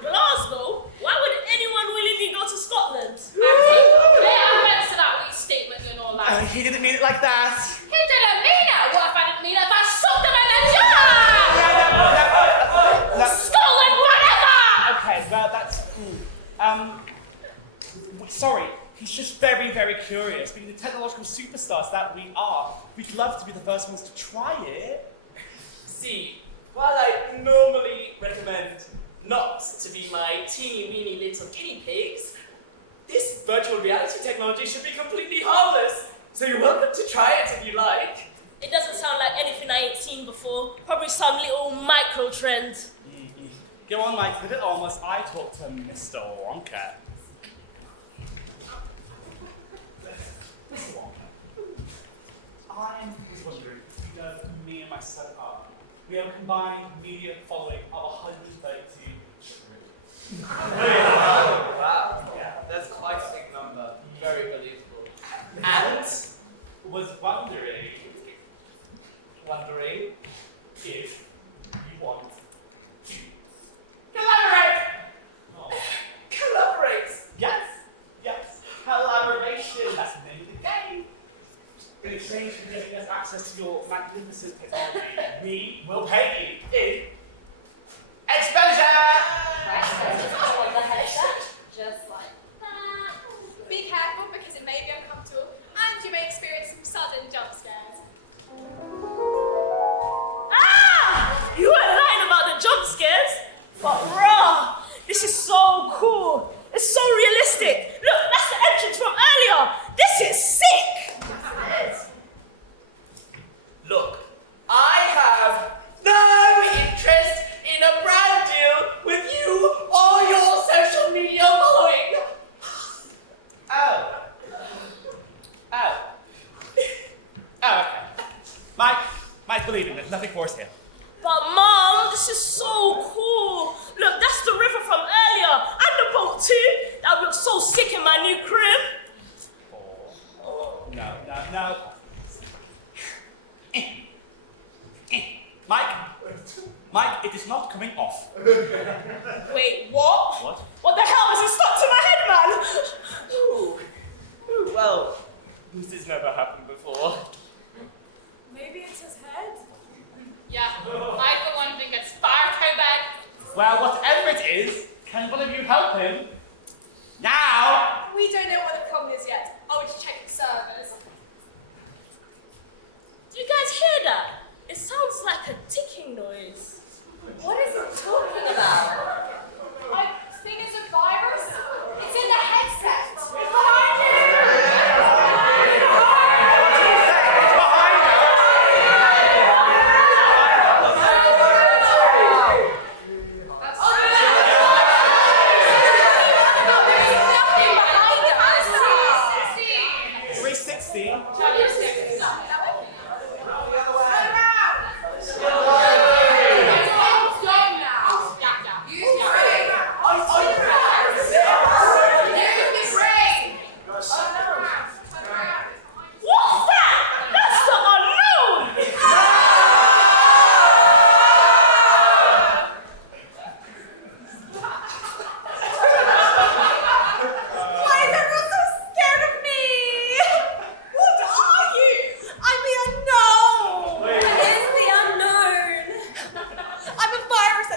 Glasgow? Why would anyone willingly go to Scotland? Lay offense to that wee statement and all that. He didn't mean it like that. He didn't mean it. What if I didn't mean it? If I sucked him in the jaw! Scotland, whatever! Okay, well, that's... sorry, he's just very, very curious. Being the technological superstars that we are, we'd love to be the first ones to try it. See, while I normally recommend not to be my teeny weeny little guinea pigs, this virtual reality technology should be completely harmless. So you're welcome to try it if you like. It doesn't sound like anything I ain't seen before. Probably some little micro trend. Go on, Mike, put it on whilst I talk to Mr. Wonka. Mr. Wonka, I was wondering if you know who me and my son are. We have a combined media following of 132 trillion. Wow, yeah, that's quite a big number. Very believable. And Was wondering if you want to collaborate! Oh. Collaborate! Yes, collaboration, that's the name of the game. In exchange for giving us access to your magnificent technology, we will pay you in exposure! Just like that. Be careful because it may be uncomfortable and you may experience some sudden jump scares. Ah! You weren't lying about the jump scares. But raw, this is so cool. It's so realistic. Look, that's the entrance from earlier. This is sick. Look, I have no interest in a brand deal with you or your social media following. Oh, okay. Mike, believe me, there's nothing for us here. But Mom, this is so cool. Look, that's the river from earlier. And the boat too. That would look so sick in my new crib. No. Mike, it is not coming off. Wait, what? What? What the hell has it stuck to my head, man? Ooh, well, this has never happened before. Maybe it's his head? Yeah, I for one think it's far too bad. Well, whatever it is, can one of you help him? Now! We don't know what the problem is yet. I would check the servers. Do you guys hear that? It sounds like a ticking noise. What is it talking about? I think it's a virus. It's in the headset. It's behind you! It's behind her!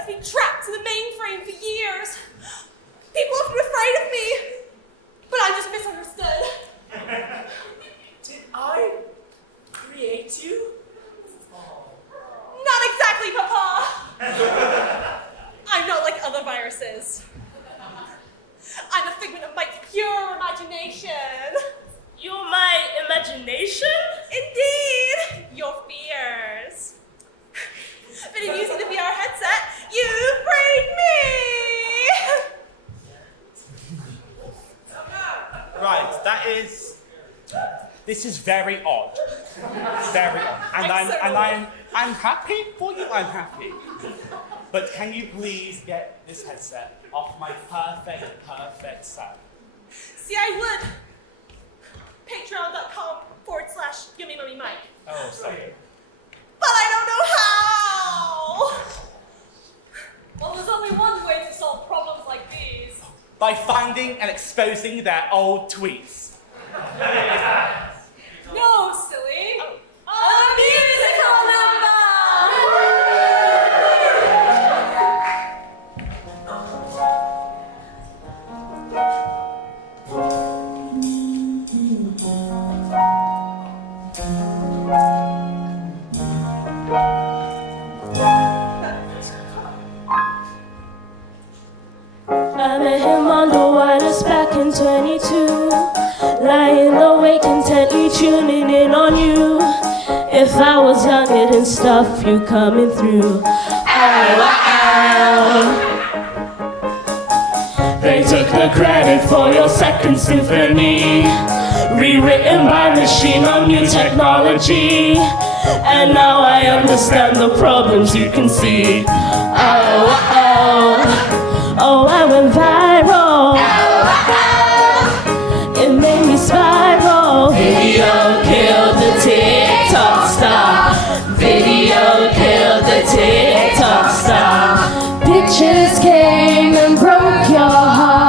left me trapped in the mainframe for years. People have been afraid of me, but I'm just misunderstood. Did I create you? Not exactly, Papa. I'm not like other viruses. I'm a figment of my pure imagination. You're my imagination? Indeed, your fears. But in using the VR headset, you freed me. Right, this is very odd. Very odd. And I'm happy for you, I'm happy. But can you please get this headset off my perfect son? See, I would. Patreon.com/YummyMummyMike. Oh, sorry. But I don't know how. Well, there's only one way to solve problems like these. By finding and exposing their old tweets. No, silly. A musical number. I met him on the wireless back in 22, lying awake intently tuning in on you. If I was younger than stuff, you coming through. They took the credit for your second symphony, rewritten by machine on new technology. And now I understand the problems you can see. Oh, I went viral. It made me spiral. Video killed the TikTok star. Video killed the TikTok star. Pictures came and broke your heart.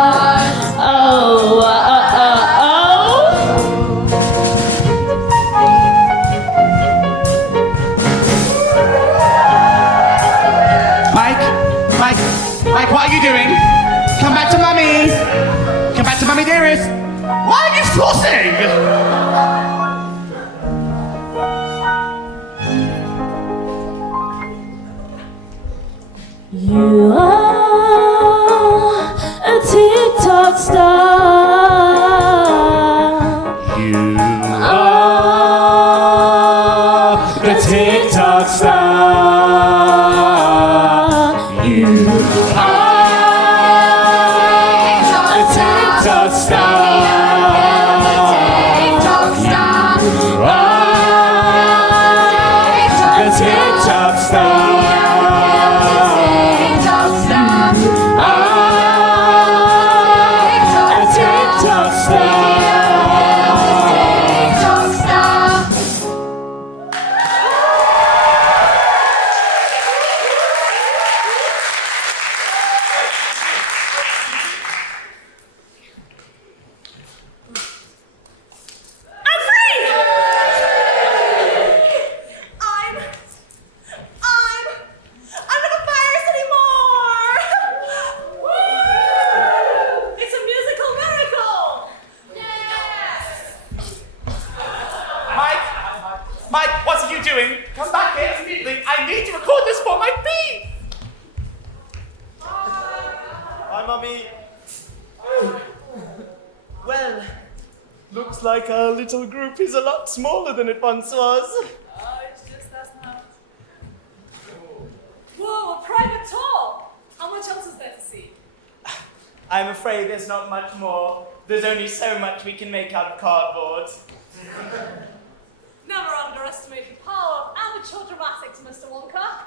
Mike, what are you doing? Come back to Mummy! Come back to Mummy, dearest! Why are you flossing? You are a TikTok star. You are the TikTok star. You are the TikTok star. You are the TikTok star. Mike, what are you doing? Come back here immediately. I need to record this for my feed. Hi, Mummy. Well, looks like our little group is a lot smaller than it once was. It's just us now. Whoa, a private tour! How much else is there to see? I'm afraid there's not much more. There's only so much we can make out of cardboard. Never underestimate the power of amateur dramatics, Mr. Wonka.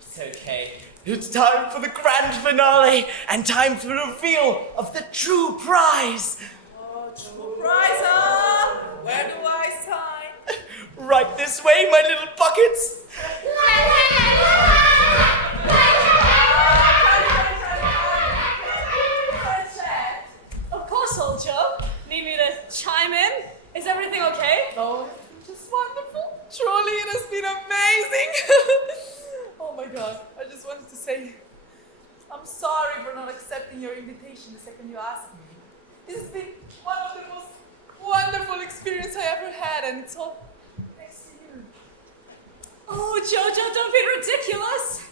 It's okay. It's time for the grand finale and time for the reveal of the true prize. Prize, huh? Where do I sign? Right this way, my little buckets. Of course, soldier. Need me to chime in? Is everything okay? Oh, just wonderful. Truly, it has been amazing. Oh my god, I just wanted to say, I'm sorry for not accepting your invitation the second you asked me. This has been one of the most wonderful experiences I ever had, and it's all thanks to you. Oh, Jojo, don't be ridiculous.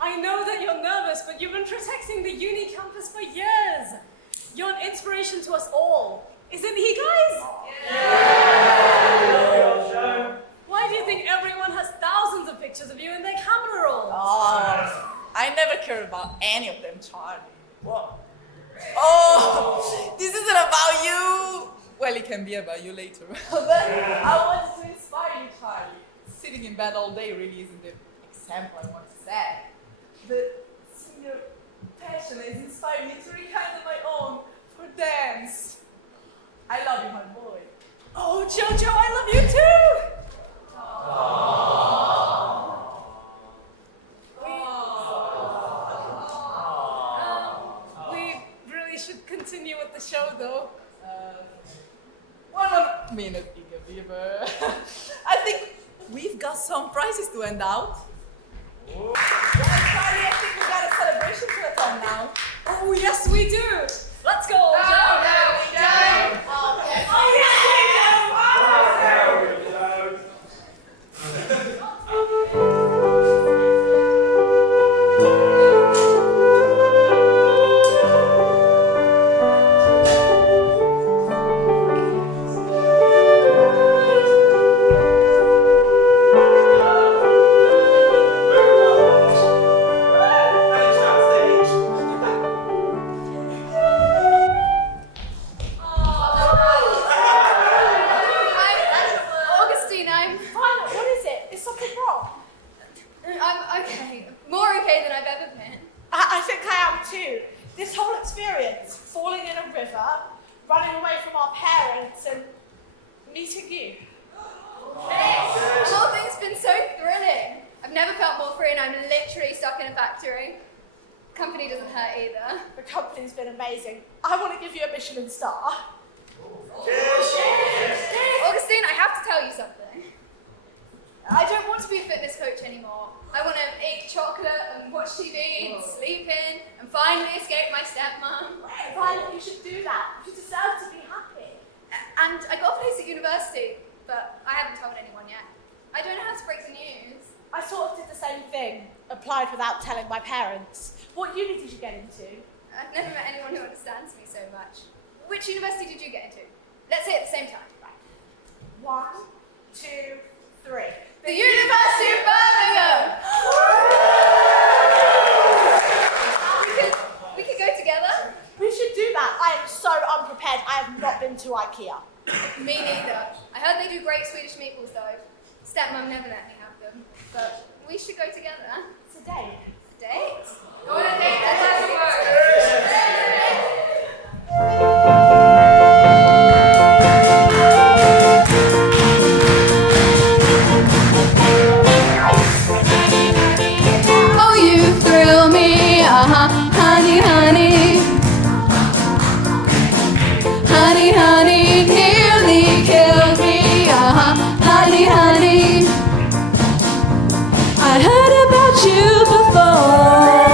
I know that you're nervous, but you've been protecting the uni campus for years. You're an inspiration to us all. Isn't he, guys? Yeah. Why do you think everyone has thousands of pictures of you in their camera rolls? Oh, I never cared about any of them, Charlie. What? Oh, this isn't about you. Well, it can be about you later. But I wanted to inspire you, Charlie. Sitting in bed all day really isn't the example I want to set. But seeing your passion has inspired me to rekindle my own for dance. I love you, my boy. Oh, Jojo, I love you too. We really should continue with the show, though. 1 more minute, Bigger Beaver. I think we've got some prizes to hand out. Well, Charlie, I think we got a celebration to attend now. Oh, yes, we do. Let's go. No, we don't. Oh, yes, we do. Augustine, I'm Fine, what is it? Is something wrong? okay. More okay than I've ever been. I think I am too. This whole experience, falling in a river, running away from our parents, and meeting you. The whole thing's been so thrilling. I've never felt more free, and I'm literally stuck in a factory. Company doesn't hurt either. The company's been amazing. I want to give you a Michelin star. Augustine, I have to tell you something. I don't want to be a fitness coach anymore. I want to eat chocolate and watch TV and sleep in and finally escape my stepmom. Violet, you should do that. You deserve to be happy. And I got a place at university, but I haven't told anyone yet. I don't know how to break the news. I sort of did the same thing. Applied without telling my parents. What uni did you get into? I've never met anyone who understands me so much. Which university did you get into? Let's say at the same time. 1, 2, 3. The University of Birmingham! we could go together. We should do that. I am so unprepared. I have not been to IKEA. Me neither. I heard they do great Swedish meatballs though. Stepmom never let me have them. But we should go together. It's a date. Date? Go on a date, that's how it works. Oh, you thrill me, honey, honey. Honey, honey, nearly killed me, honey, honey. I heard about you before.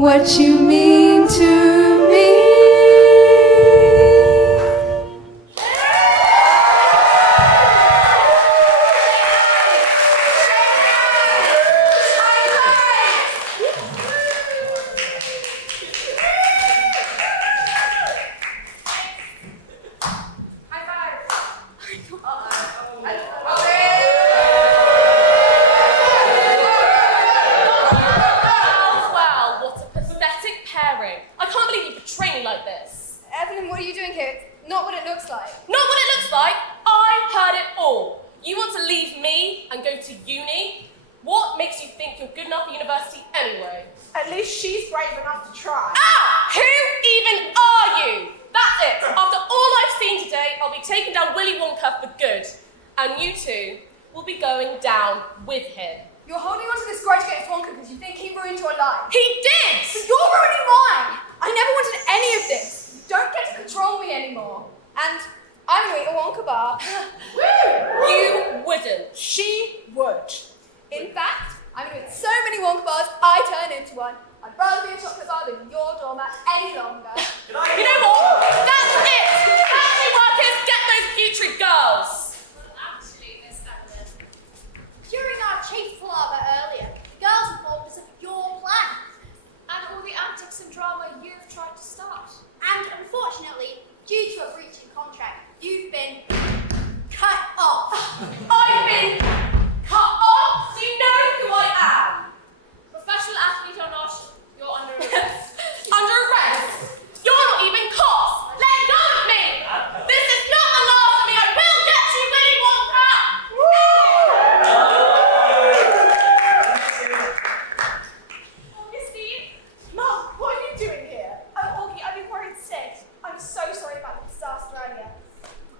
what you mean to me. Wow, what a pathetic pairing. I can't believe you betray me like this. Evelyn, what are you doing here? It's not what it looks like. Not what it looks like. I heard it all. You want to leave me and go to uni? What makes you think you're good enough for university anyway? At least she's brave enough to try. Ah! Who even are you? That's it. After all I've seen today, I'll be taking down Willy Wonka for good. And you two will be going down with him. You're holding on to this grudge against Wonka because you think he ruined your life. He did! But you're ruining mine! I never wanted any of this. You don't get to control me anymore. And I'm going to eat a Wonka bar. You wouldn't. She would. In fact, I'm going to eat so many Wonka bars, I turn into one. I'd rather be a chocolate bar than your doormat any longer. You know what? That's it! Factory workers, get those putrid girls! Actually, Miss Evelyn, during our chief palaver earlier, girls informed us of your plan and all the antics and drama you've tried to start. And unfortunately, due to a breach in contract, you've been cut off. I've been cut off? Do you know who I am? Professional athlete or not, you're under arrest. Under arrest? You're not even cops! Let go of me! This is not the last of me! I will get you, Willy Wonka! Augustine? Mum, what are you doing here? Oh, Augie, I've been worried sick. I'm so sorry about the disaster earlier.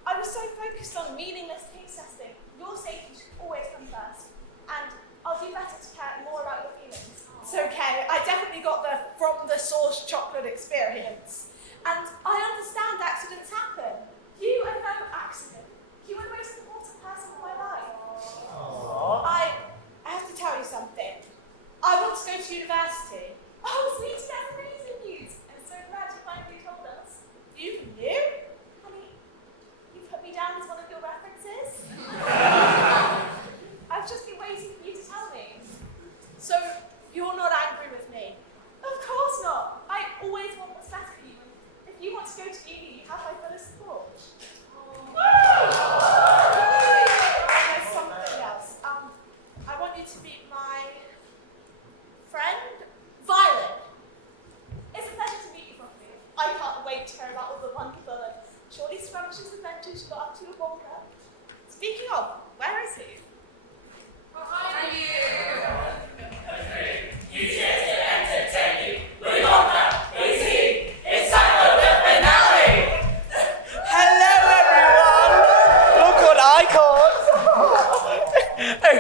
I was so focused on meaningless case testing. Your safety should always come first. And I'll do better to care more about your feelings. It's okay. I definitely got the from the source chocolate experience. And I understand accidents happen. You are no accident. You were the most important person in my life. I have to tell you something. I want to go to university. Oh, sweetie, that's amazing news. I'm so glad you finally told us. You knew? Honey, you put me down as one of your references? I've just been waiting for you to tell me. So, you're not angry with me? Of course not. I always want what's best for you. If you want to go to uni, you have my full support. There's something else. I want you to meet my friend, Violet. It's a pleasure to meet you properly. I can't wait to hear about all the wonderful and surely scrumptious adventures you got up to with Wonka. Speaking of, where is he? Behind you. You just to entertain you. Willy Wonka, is he? It's time for the finale! Hello, everyone! Look what I caught! Oh,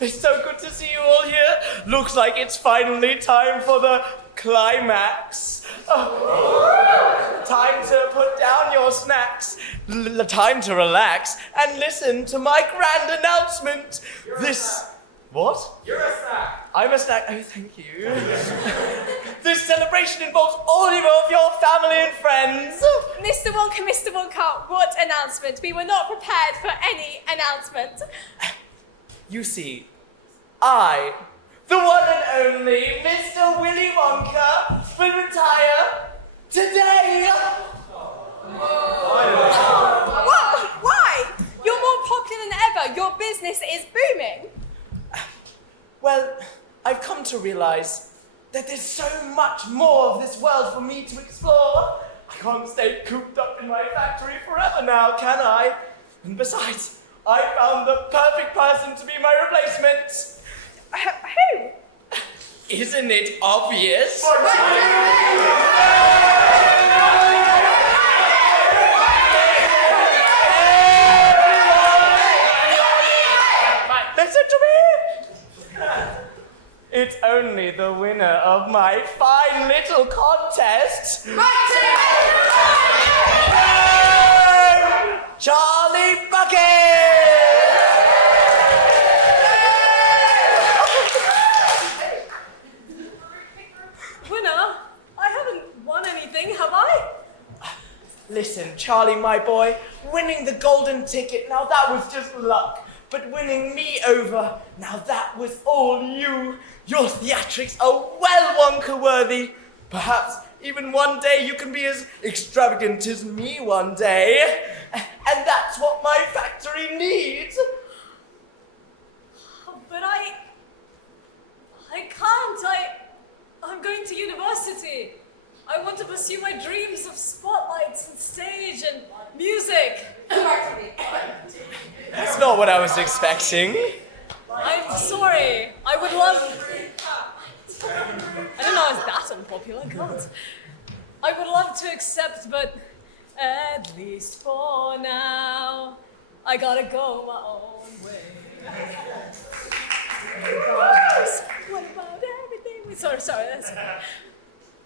it's so good to see you all here. Looks like it's finally time for the climax. Oh, time to put down your snacks, time to relax, and listen to my grand announcement. What? You're a snack. I'm a snack. Oh, thank you. This celebration involves all of your family and friends. Mr. Wonka, what announcement? We were not prepared for any announcement. You see, I, the one and only Mr. Willy Wonka, will retire today. What? Why? You're more popular than ever. Your business is booming. Well, I've come to realize that there's so much more of this world for me to explore. I can't stay cooped up in my factory forever now, can I? And besides, I found the perfect person to be my replacement. Who? Isn't it obvious? Listen to me! It's only the winner of my fine little contest. Charlie Bucket! Winner? Listen, Charlie, my boy, winning the golden ticket, now that was just luck. But winning me over, now that was all you. Your theatrics are well Wonka worthy. Perhaps even one day you can be as extravagant as me one day. And that's what my factory needs. But I can't. I'm going to university. I want to pursue my dreams of spotlights and stage and music. That's not what I was expecting. I'm sorry. I would love... I don't know I was that unpopular, God. I would love to accept, but at least for now, I gotta go my own way. What about everything? Sorry, that's...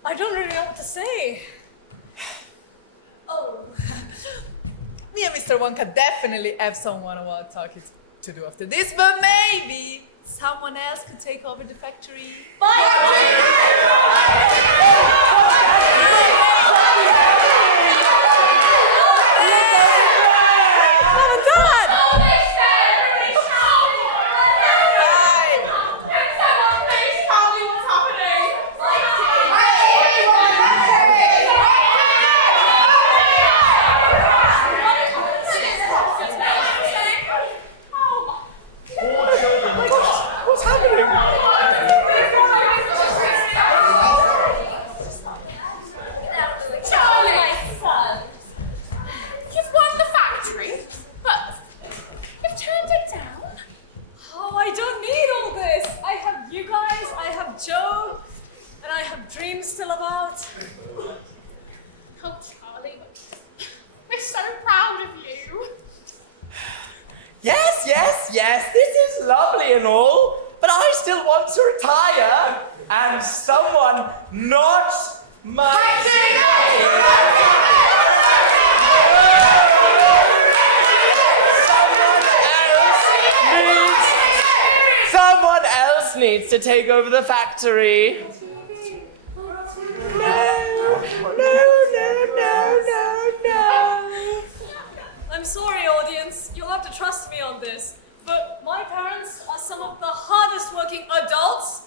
I don't really know what to say. Oh. Me and Mr. Wonka definitely have someone I want to talk to do after this, but maybe someone else could take over the factory. Yes, this is lovely and all, but I still want to retire. And someone not Someone else needs to take over the factory. No. I'm sorry, audience. You'll have to trust me on this. But my parents are some of the hardest working adults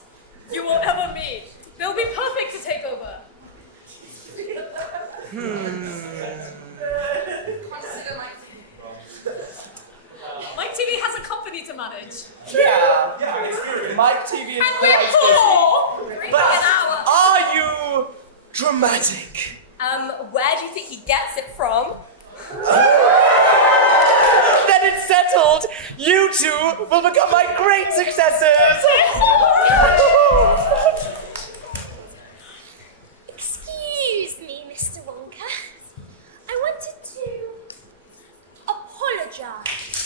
you will ever meet. They'll be perfect to take over. Mike TV has a company to manage. Yeah. Mike TV is And we're poor! But are you dramatic? Where do you think he gets it from? Then it's settled. You two will become my great successors. Excuse me, Mr. Wonka. I wanted to apologise.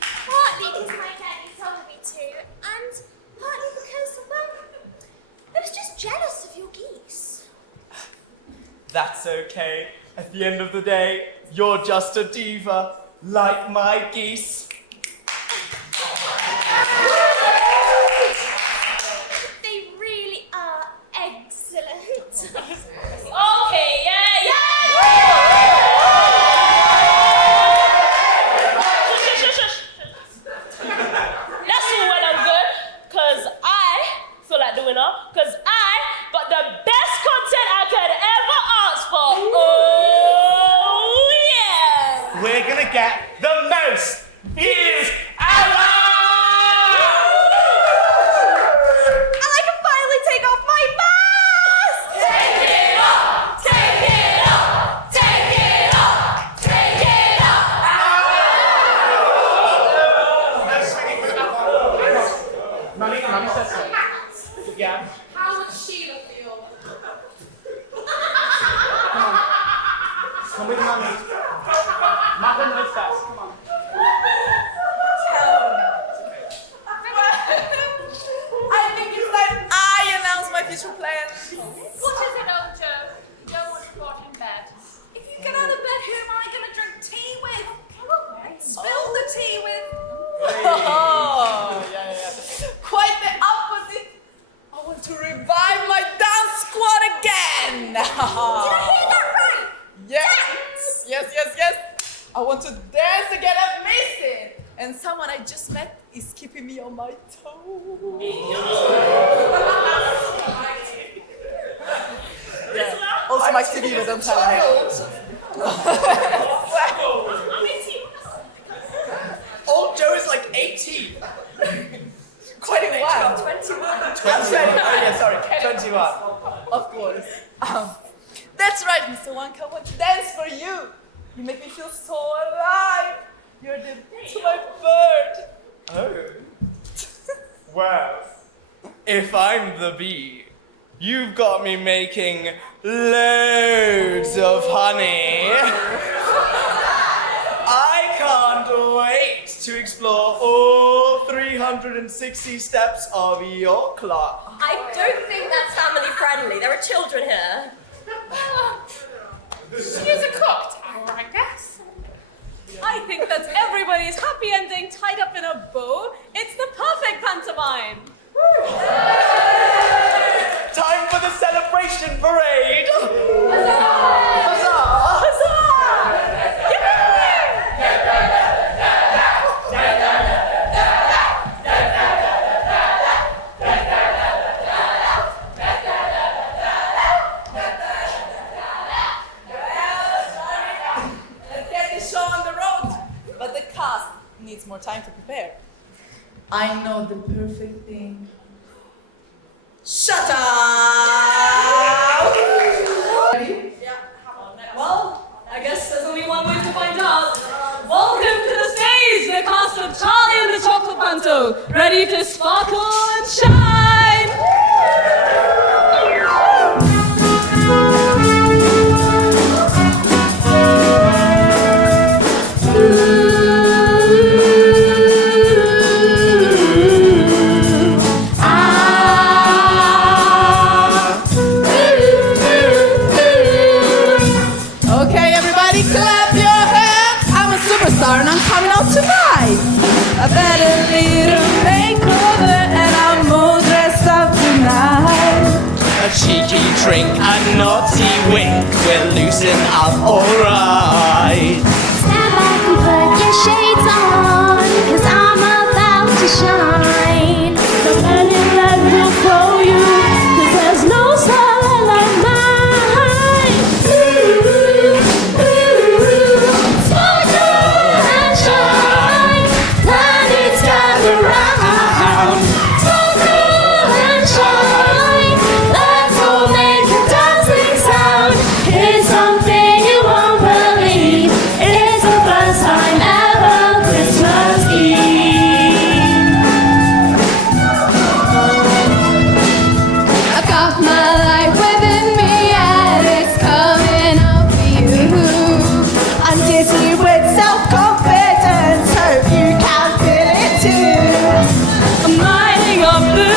Partly because my daddy told me to, and partly because, well, I was just jealous of your geese. That's okay. At the end of the day, you're just a diva, like my geese. They really are excellent. Okay, yeah. That's all well and good, because I feel like doing it, because I got the best content I could ever ask for. Oh, yeah! We're gonna get the most views ever! And I can finally take off my mask! Take it off! Take it off! Take it off! Take it off! Mummy says so. Yeah. How would Sheila feel? Come with Mummy. Mother knows best. Come on. I think it's time I announce my future plans. What is it, old Joe? You don't want to rot in bed. If you get out of bed, who am I going to drink tea with? And spill the tea with? Oh, yeah. Quite the opposite. I want to revive my dance squad again. Did I hear that want to dance again, I'm missing. And someone I just met is keeping me on my toes. Yeah. Also my TV, but don't tell me. Old Joe is like 18. Quite a while. 21. Oh yeah, sorry, 21. Of course. That's right, Mr. Wonka. I want to dance for you. You make me feel so alive. You're the to my bird. Oh. Well, if I'm the bee, you've got me making loads of honey. I can't wait to explore all 360 steps of your clock. I don't think that's family friendly. There are children here. Use a clock tower, I guess. I think that's everybody's happy ending tied up in a bow. It's the perfect pantomime. Time for the celebration parade! Let's get this show on the road. But the cast needs more time to prepare. I know the perfect thing. Shut up! Ready? Well, I guess there's only one way to find out. Welcome to the stage, the cast of Charlie and the Chocolate Panto, ready to sparkle and shine. Okay, everybody clap your hands. I'm a superstar and I'm coming out tonight. I've had a little makeover and I'm all dressed up tonight. A cheeky drink, a naughty wink, we'll loosen up alright. Stand back and put your shades on, 'cause I'm about to shine. The burning light will blow you, 'cause there's no starlight like mine. Ooh, ooh, sparkle and shine. Planets gather round. Sparkle and shine. Let's all make a dancing sound. Here's something you won't believe. It's the first time ever Christmas Eve. I've got my life within me and it's coming up for you. I'm dizzy with self-confidence. Hope you can feel it too. I'm lighting up the